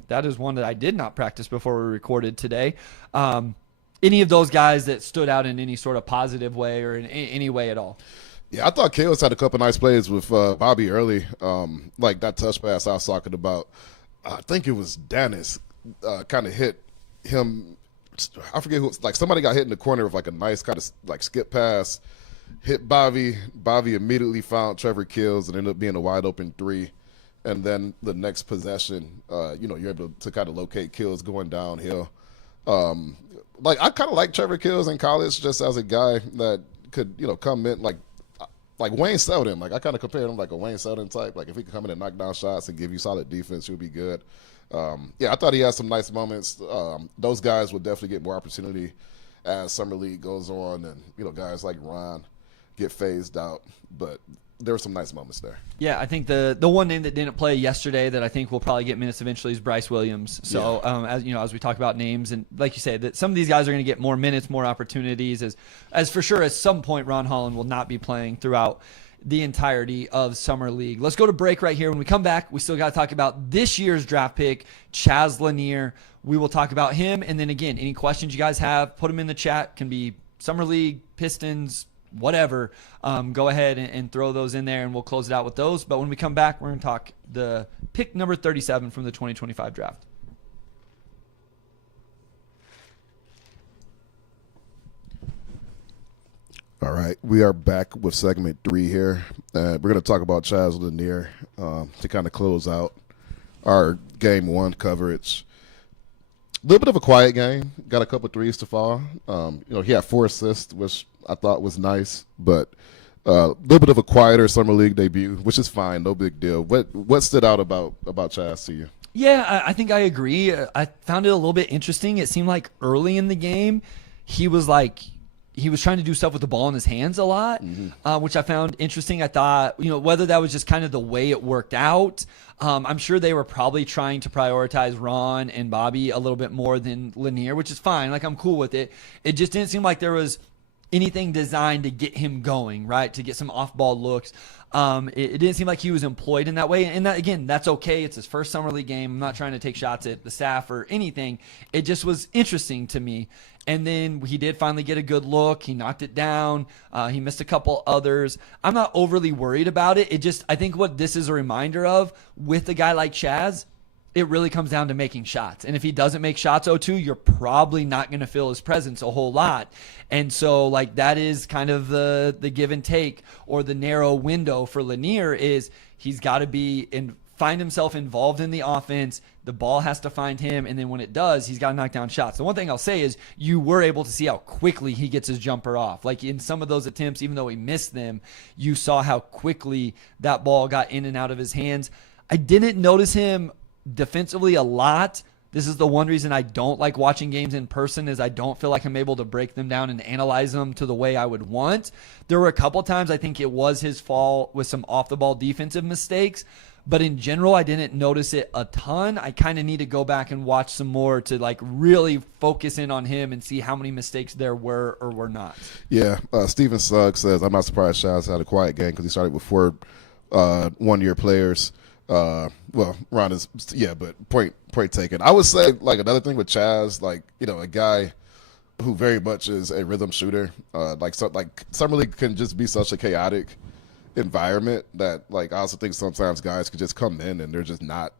That is one that I did not practice before we recorded today. Any of those guys that stood out in any sort of positive way or in any way at all? Yeah, I thought Chaos had a couple nice plays with Bobby early. Like that touch pass I was talking about. I think it was Dennis kind of hit him. I forget who. Like somebody got hit in the corner with like a nice kind of like skip pass. Hit Bobby. Bobby immediately found Trevor Kills and ended up being a wide open 3. And then the next possession, you're able to kind of locate Kills going downhill. Like I kind of like Trevor Kills in college just as a guy that could come in like Wayne Selden. Like I kind of compared him like a Wayne Selden type. Like if he could come in and knock down shots and give you solid defense, he would be good. I thought he had some nice moments. Those guys will definitely get more opportunity as summer league goes on, and guys like Ron get phased out. But there were some nice moments there. Yeah, I think the one name that didn't play yesterday that I think will probably get minutes eventually is Bryce Williams. So as we talk about names, and like you say, that some of these guys are going to get more minutes, more opportunities. As for sure, at some point, Ron Holland will not be playing throughout the entirety of summer league. Let's go to break right here. When we come back, we still got to talk about this year's draft pick, Chaz Lanier. We will talk about him, and then again, any questions you guys have, put them in the chat. Can be summer league, Pistons, whatever. Go ahead and throw those in there, and we'll close it out with those. But when we come back, we're going to talk the pick number 37 from the 2025 draft. All right, we are back with segment 3 here. We're going to talk about Chaz Lanier to kind of close out our game 1 coverage. A little bit of a quiet game. Got a couple threes to fall. He had 4 assists, which I thought was nice, but a little bit of a quieter summer league debut, which is fine, no big deal. What stood out about Chaz to you? Yeah, I think I agree. I found it a little bit interesting. It seemed like early in the game, he was trying to do stuff with the ball in his hands a lot, which I found interesting. I thought, whether that was just kind of the way it worked out. I'm sure they were probably trying to prioritize Ron and Bobby a little bit more than Lanier, which is fine. Like, I'm cool with it. It just didn't seem like there was anything designed to get him going, right? To get some off-ball looks. It didn't seem like he was employed in that way. And that, again, that's okay. It's his first summer league game. I'm not trying to take shots at the staff or anything. It just was interesting to me. And then he did finally get a good look. He knocked it down. He missed a couple others. I'm not overly worried about it. I think what this is a reminder of with a guy like Chaz, it really comes down to making shots. And if he doesn't make shots, O2, you're probably not going to feel his presence a whole lot. And so, that is kind of the give and take, or the narrow window for Lanier is he's got to find himself involved in the offense. The ball has to find him, and then when it does, he's got to knock down shots. The one thing I'll say is you were able to see how quickly he gets his jumper off. Like in some of those attempts, even though he missed them, you saw how quickly that ball got in and out of his hands. I didn't notice him defensively a lot. This is the one reason I don't like watching games in person, is I don't feel like I'm able to break them down and analyze them to the way I would want. There were a couple times I think it was his fault with some off-the-ball defensive mistakes, but in general, I didn't notice it a ton. I kind of need to go back and watch some more to really focus in on him and see how many mistakes there were or were not. Yeah, Steven Sugg says, I'm not surprised Chaz had a quiet game because he started with 4 one-year players. Ron is, but point taken. I would say another thing with Chaz, a guy who very much is a rhythm shooter. Summer league can just be such a chaotic environment that I also think sometimes guys could just come in and they're just not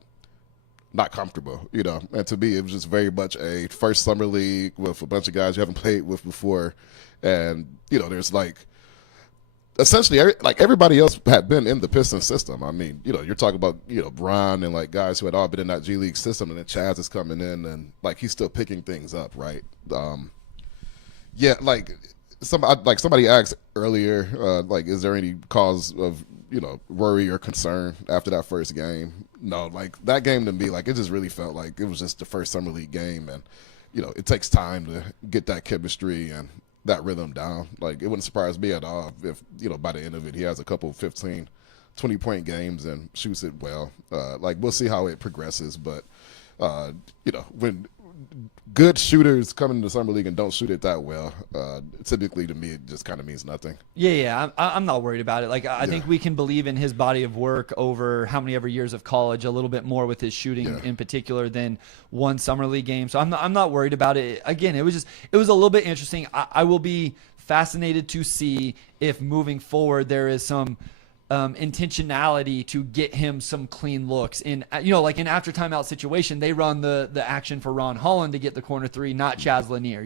comfortable, And to me, it was just very much a first summer league with a bunch of guys you haven't played with before, and there's essentially everybody else had been in the Pistons system. I mean, you're talking about Bron and guys who had all been in that G League system, and then Chaz is coming in and he's still picking things up, right? Somebody asked earlier, is there any cause of worry or concern after that first game? No, that game to me, it just really felt like it was just the first summer league game, and it takes time to get that chemistry and that rhythm down. It wouldn't surprise me at all if by the end of it he has a couple 15 20-point games and shoots it well. Like, we'll see how it progresses, but when good shooters come into the summer league and don't shoot it that well, typically to me it just kind of means nothing. Yeah, I'm not worried about it. Like, I think we can believe in his body of work over how many ever years of college, a little bit more with his shooting in particular than one summer league game. So I'm not worried about it. Again, it was a little bit interesting. I will be fascinated to see if moving forward there is some intentionality to get him some clean looks. In like an after timeout situation, they run the action for Ron Holland to get the corner three, not Chaz Lanier.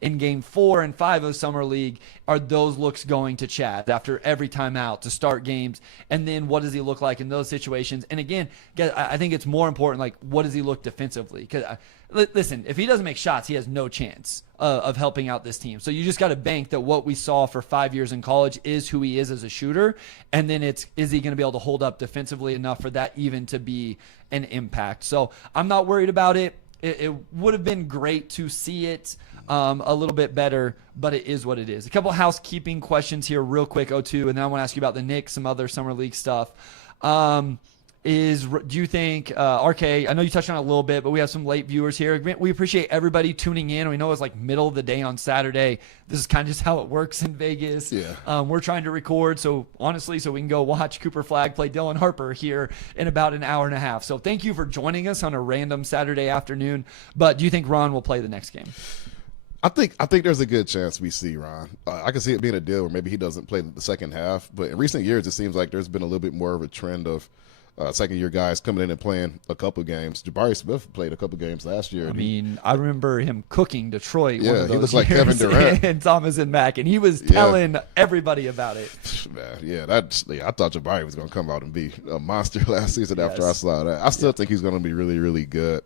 In game 4 and 5 of summer league, are those looks going to Chaz after every timeout to start games? And then what does he look like in those situations? And again, I think it's more important, like, what does he look defensively? Because listen, if he doesn't make shots, he has no chance of helping out this team. So you just got to bank that what we saw for 5 years in college is who he is as a shooter. And then is he going to be able to hold up defensively enough for that even to be an impact? So I'm not worried about it. It would have been great to see it a little bit better, but it is what it is. A couple housekeeping questions here real quick, O2, and then I want to ask you about the Knicks, some other summer league stuff. Do you think, RK, I know you touched on it a little bit, but we have some late viewers here. We appreciate everybody tuning in. We know it's like middle of the day on Saturday. This is kind of just how it works in Vegas. Yeah. We're trying to record, so honestly, so we can go watch Cooper Flagg play Dylan Harper here in about an hour and a half. So thank you for joining us on a random Saturday afternoon. But do you think Ron will play the next game? I think there's a good chance we see Ron. I can see it being a deal where maybe he doesn't play the second half. But in recent years, it seems like there's been a little bit more of a trend of second-year guys coming in and playing a couple games. J. Smith played a couple games last year. I remember him cooking Detroit. Yeah, one of those he was like Kevin Durant and Thomas and Mack, and he was telling everybody about it. Man, I thought Jabari was going to come out and be a monster last season after I saw that. I still think he's going to be really, really good.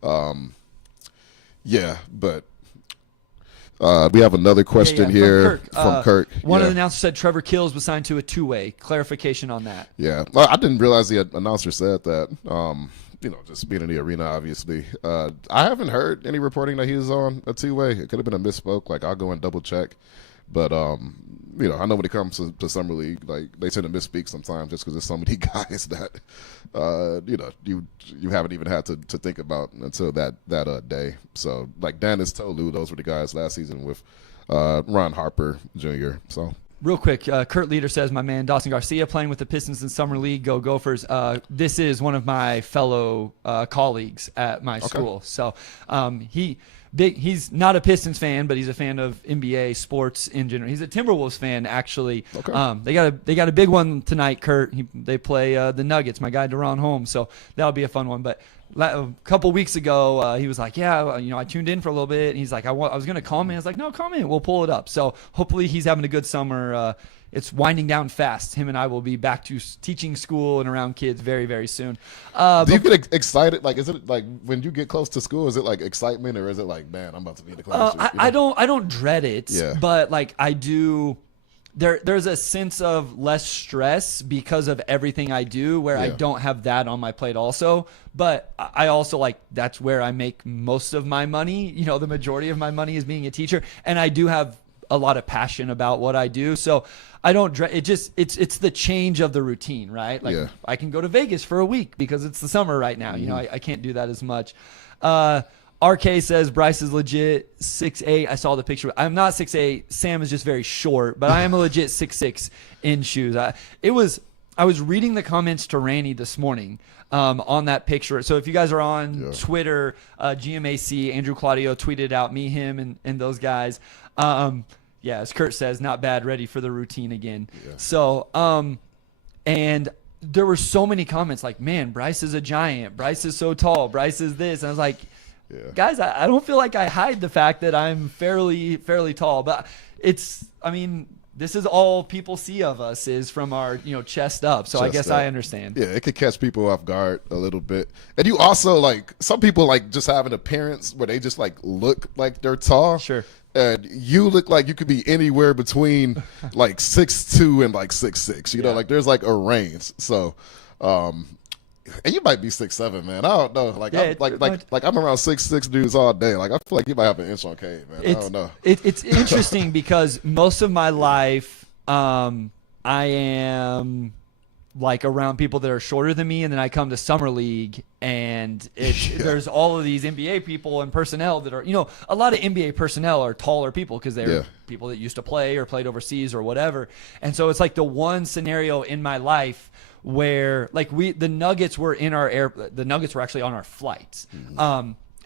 But we have another question here from Kirk. One of the announcers said Trevor Kills was signed to a two-way. Clarification on that. Yeah, I didn't realize the announcer said that. Just being in the arena, obviously. I haven't heard any reporting that he was on a two-way. It could have been a misspoke. Like, I'll go and double check. But I know when it comes to summer league, like, they tend to misspeak sometimes just because there's so many guys that you haven't even had to think about until that day. So, like, Dennis Tolu, those were the guys last season with Ron Harper Jr. So. Real quick, Kurt Leader says, my man Dawson Garcia playing with the Pistons in Summer League. Go Gophers. This is one of my fellow colleagues at my school. So he's not a Pistons fan, but he's a fan of NBA sports in general. He's a Timberwolves fan, actually. Okay. They got a big one tonight, Kurt. They play the Nuggets, my guy Deron Holmes. So that'll be a fun one. But a couple weeks ago, he was like, I tuned in for a little bit. And he's like, I was going to call me. I was like, no, call me. We'll pull it up. So hopefully he's having a good summer. It's winding down fast. Him and I will be back to teaching school and around kids very, very soon. Do you get excited? Like, is it like when you get close to school, is it like excitement or is it like, man, I'm about to be in the classroom? I don't dread it, but like I do. There's a sense of less stress because of everything I do where I don't have that on my plate also. But I also, like, that's where I make most of my money. The majority of my money is being a teacher. And I do have a lot of passion about what I do. So I don't dread it. It's the change of the routine, right? Like I can go to Vegas for a week because it's the summer right now. I can't do that as much. RK says Bryce is legit 6'8". I saw the picture. I'm not 6'8". Sam is just very short, but I am a legit 6'6" in shoes. I was reading the comments to Randy this morning on that picture. So if you guys are on Twitter, GMAC, Andrew Claudio tweeted out me, him, and those guys. As Kurt says, not bad, ready for the routine again. Yeah. So, and there were so many comments like, man, Bryce is a giant. Bryce is so tall. Bryce is this. And I was like, guys, I don't feel like I hide the fact that I'm fairly tall, but this is all people see of us is from our, chest up. So I guess I understand. Yeah, it could catch people off guard a little bit. And you also, like, some people, like, just have an appearance where they just, like, look like they're tall. Sure. And you look like you could be anywhere between, like, 6'2" and, like, 6'6". You know, like, there's, like, a range. So, and you might be 6'7", man. I don't know. Like, I'm around 6'6" dudes all day. Like, I feel like you might have an inch on Cade, man. I don't know. It's interesting because most of my life, I am like around people that are shorter than me, and then I come to summer league and there's all of these NBA people and personnel that are, a lot of NBA personnel are taller people because they're people that used to play or played overseas or whatever. And so it's like the one scenario in my life where like the Nuggets were the Nuggets were actually on our flights.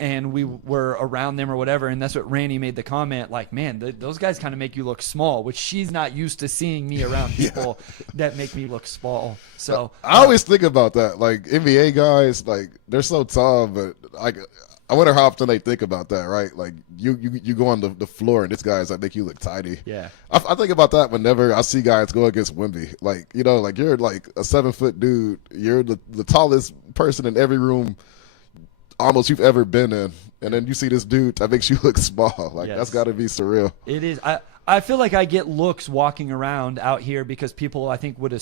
And we were around them or whatever, and that's what Randy made the comment, like, man, those guys kind of make you look small, which she's not used to seeing me around people that make me look small. So I always think about that. Like, NBA guys, like, they're so tall, but like, I wonder how often they think about that, right? Like, you go on the floor, and this guys that make you look tiny. Yeah. I think about that whenever I see guys go against Wemby. Like, like you're like a 7-foot dude. You're the tallest person in every room almost you've ever been in, and then you see this dude that makes you look small. Like, that's got to be surreal. It is. I feel like I get looks walking around out here because people, I think, would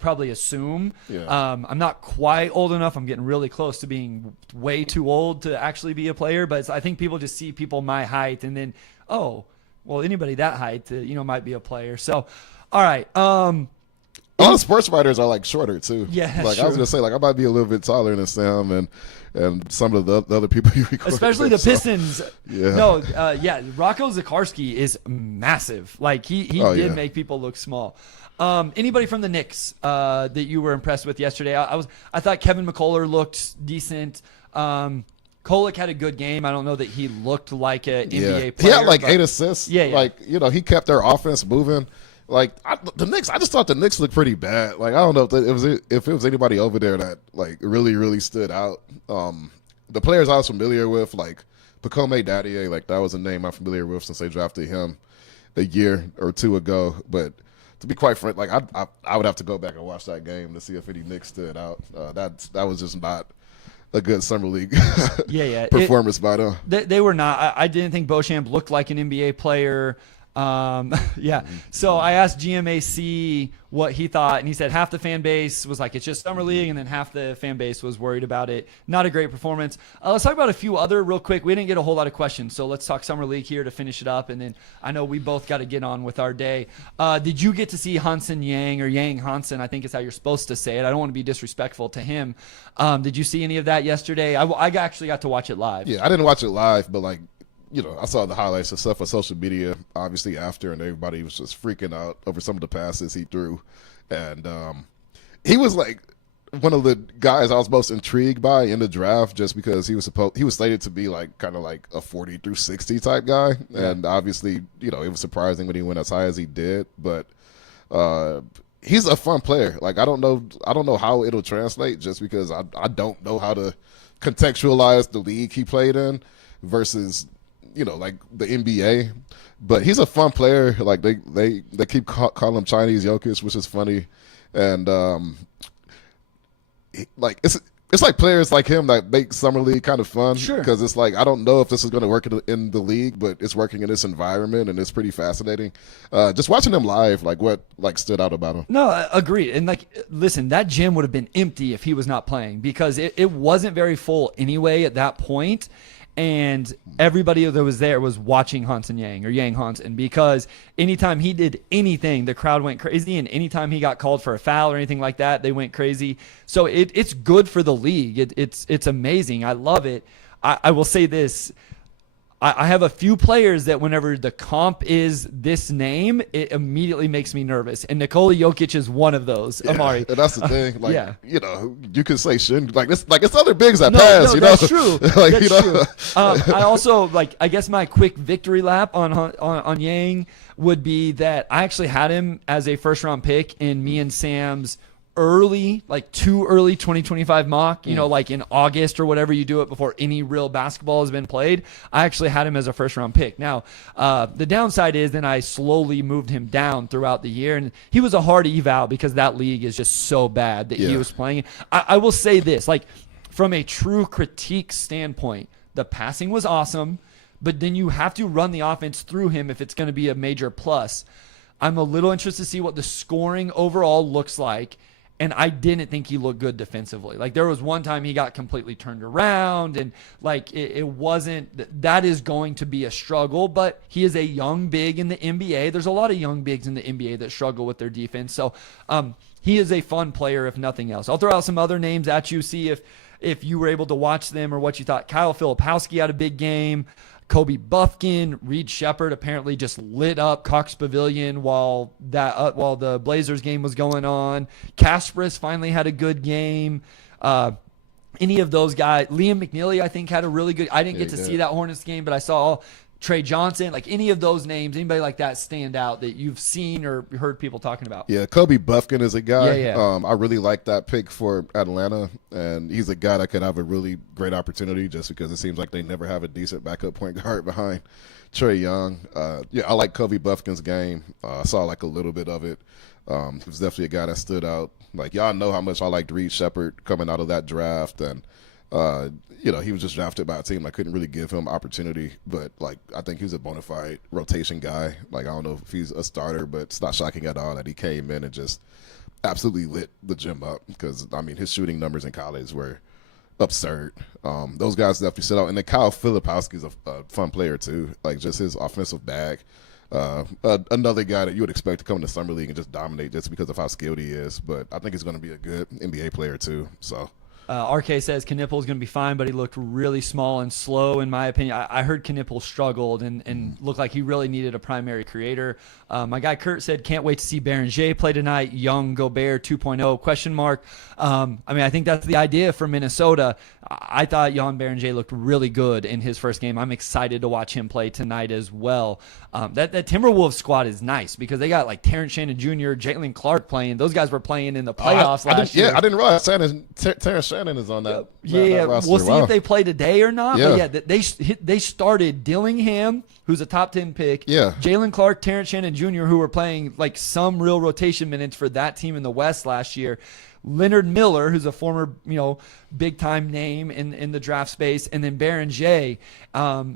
probably assume. I'm not quite old enough. I'm getting really close to being way too old to actually be a player, but I think people just see people my height and then, oh, well, anybody that height, might be a player. So, all right. A lot of sports writers are like shorter too. Yeah, like true. I was gonna say, like I might be a little bit taller than Sam and some of the other people you record. Especially the Pistons. Yeah. No, Rocco Zikarsky is massive. Like he did make people look small. Anybody from the Knicks that you were impressed with yesterday? I thought Kevin McCullough looked decent. Kolek had a good game. I don't know that he looked like an NBA player. He had like 8 assists. Yeah. Like, he kept their offense moving. Like, the Knicks, I just thought the Knicks looked pretty bad. Like, I don't know if it was anybody over there that, like, really, really stood out. The players I was familiar with, like, Pacome Daddier, like, that was a name I'm familiar with since they drafted him a year or two ago. But to be quite frank, like, I would have to go back and watch that game to see if any Knicks stood out. That was just not a good summer league performance by them. They were not. I didn't think Beauchamp looked like an NBA player. So I asked GMAC what he thought, and he said half the fan base was like, it's just summer league, and then half the fan base was worried about it. Not a great performance. Let's talk about a few other real quick. We didn't get a whole lot of questions, so let's talk summer league here to finish it up, and then I know we both got to get on with our day. Did you get to see Hansen Yang, or Yang Hansen? I think is how you're supposed to say it. I don't want to be disrespectful to him. Did you see any of that yesterday? I actually got to watch it live. Yeah, I didn't watch it live, but like, I saw the highlights and stuff on social media, obviously, after, and everybody was just freaking out over some of the passes he threw. And he was like one of the guys I was most intrigued by in the draft, just because he was slated to be like kind of like a 40 through 60 type guy. Yeah. And obviously, it was surprising when he went as high as he did, but he's a fun player. Like, I don't know how it'll translate, just because I don't know how to contextualize the league he played in versus like the NBA, but he's a fun player. Like, they keep calling him Chinese Jokic, which is funny, and like it's like players like him that make summer league kind of fun. Sure. Because it's like, I don't know if this is going to work in the league, but it's working in this environment, and it's pretty fascinating. Just watching him live, like, what like stood out about him? No, I agree. And like, listen, that gym would have been empty if he was not playing, because it wasn't very full anyway at that point. And everybody that was there was watching Hansen Yang, or Yang Hansen, because anytime he did anything, the crowd went crazy. And anytime he got called for a foul or anything like that, they went crazy. So it's good for the league. It's amazing. I love it. I will say this. I have a few players that whenever the comp is this name, it immediately makes me nervous. And Nikola Jokic is one of those, Omari. And that's the thing. Like, you could say shouldn't. Like, it's other bigs that pass, that's true. Like, that's true. I also, like, I guess my quick victory lap on Yang would be that I actually had him as a first-round pick in me and Sam's too early 2025 mock, like in August or whatever you do it before any real basketball has been played. I actually had him as a first round pick. Now, the downside is then I slowly moved him down throughout the year, and he was a hard eval because that league is just so bad that he was playing. I will say this, like, from a true critique standpoint, the passing was awesome, but then you have to run the offense through him if it's going to be a major plus. I'm a little interested to see what the scoring overall looks like. and I didn't think he looked good defensively. Like, there was one time he got completely turned around, and like it wasn't. That is going to be a struggle, but he is a young big in the NBA. There's a lot of young bigs in the NBA that struggle with their defense. So he is a fun player, if nothing else. I'll throw out some other names at you, see if you were able to watch them or what you thought. Kyle Filipowski had a big game. Kobe Buffkin, Reed Shepherd apparently just lit up Cox Pavilion while the Blazers game was going on. Kasparis finally had a good game. Any of those guys, Liam McNeely, I think had a really good. I didn't get to see that Hornets game, but I saw Trey Johnson. Like, any of those names, anybody like that stand out that you've seen or heard people talking about? Yeah, Kobe Buffkin is a guy. Yeah. I really like that pick for Atlanta, and he's a guy that could have a really great opportunity just because it seems like they never have a decent backup point guard behind Trae Young. I like Kobe Buffkin's game. I saw like a little bit of it. He was definitely a guy that stood out. Like, y'all know how much I liked Reed Shepherd coming out of that draft, and he was just drafted by a team that couldn't really give him opportunity. But, like, I think he was a bona fide rotation guy. Like, I don't know if he's a starter, but it's not shocking at all that he came in and just absolutely lit the gym up because, I mean, his shooting numbers in college were absurd. Those guys definitely stood out. And then Kyle Filipowski is a fun player, too. Like, just his offensive bag. Another guy that you would expect to come to Summer League and just dominate just because of how skilled he is. But I think he's going to be a good NBA player, too. So. RK says Knipple is going to be fine, but he looked really small and slow, in my opinion. I heard Knipple struggled and looked like he really needed a primary creator. My guy Kurt said, can't wait to see Berenger play tonight. Young Gobert 2.0, question mark. I think that's the idea for Minnesota. I thought Jan Berenger looked really good in his first game. I'm excited to watch him play tonight as well. That Timberwolves squad is nice because they got like Terrence Shannon Jr., Jalen Clark playing. Those guys were playing in the playoffs last year. Yeah, I didn't realize Terrence Shannon is on that. Yeah, that we'll see if they play today or not. Yeah. But they started Dillingham, who's a top 10 pick. Yeah. Jalen Clark, Terrence Shannon Jr., who were playing like some real rotation minutes for that team in the West last year. Leonard Miller, who's a former, big time name in the draft space, and then Berenger.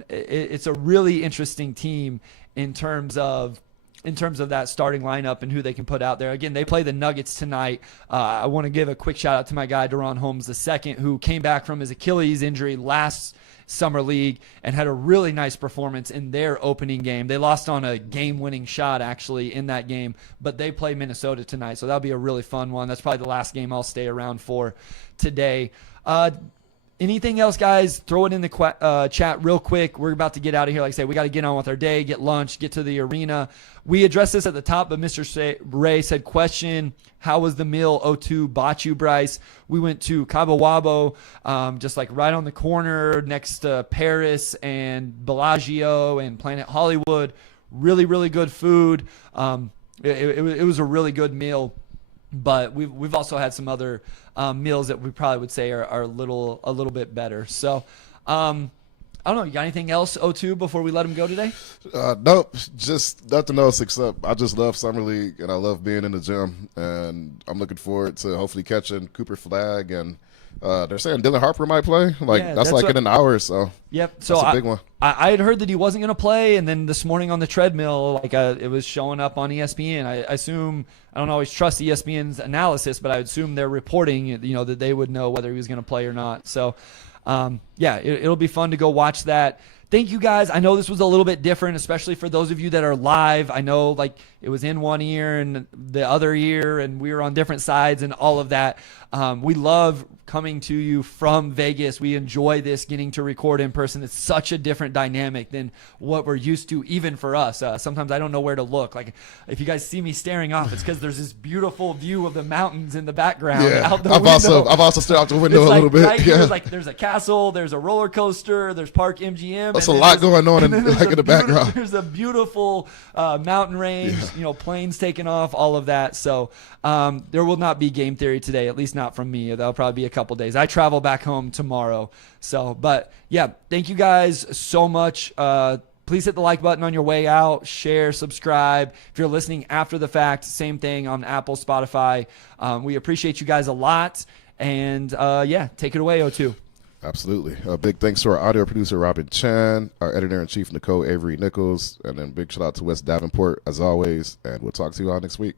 It's a really interesting team in terms of that starting lineup and who they can put out there. Again, they play the Nuggets tonight. I want to give a quick shout out to my guy, Deron Holmes II, who came back from his Achilles injury last Summer League and had a really nice performance in their opening game. They lost on a game-winning shot, actually, in that game, but they play Minnesota tonight, so that'll be a really fun one. That's probably the last game I'll stay around for today. Anything else, guys? Throw it in the chat real quick. We're about to get out of here. Like I said, we got to get on with our day, get lunch, get to the arena. We addressed this at the top, but Mr. Ray said, question, how was the meal? O2 bought you, Bryce. We went to Cabo Wabo, just like right on the corner next to Paris and Bellagio and Planet Hollywood. Really, really good food. It was a really good meal. But we've also had some other meals that we probably would say are a little bit better. So I don't know. You got anything else, O2, before we let him go today? Nope. Just nothing else except I just love Summer League and I love being in the gym. And I'm looking forward to hopefully catching Cooper Flagg. And they're saying Dylan Harper might play. That's in an hour or so. Yep. That's so a big one. I had heard that he wasn't going to play, and then this morning on the treadmill, it was showing up on ESPN. I assume, I don't always trust ESPN's analysis, but I would assume they're reporting, that they would know whether he was going to play or not. So, it'll be fun to go watch that. Thank you, guys. I know this was a little bit different, especially for those of you that are live. I know, it was in one ear and the other ear, and we were on different sides and all of that. We love coming to you from Vegas. We enjoy this, getting to record in person. It's such a different dynamic than what we're used to, even for us. Sometimes I don't know where to look. Like, if you guys see me staring off, it's because there's this beautiful view of the mountains in the background out the window. I've also stood out the window a little bit. Right here, there's a castle, there's a roller coaster, there's Park MGM. That's a lot going on in the background. There's a beautiful mountain range, planes taking off, all of that. So there will not be game theory today, at least not from me. That'll probably be a couple days. I travel back home tomorrow. So, but yeah, thank you guys so much. Please hit the like button on your way out, share, subscribe. If you're listening after the fact, same thing on Apple, Spotify. We appreciate you guys a lot. And take it away, O2. Absolutely. A big thanks to our audio producer, Robin Chan, our editor-in-chief, Nicole Avery Nichols, and then big shout out to Wes Davenport, as always. And we'll talk to you all next week.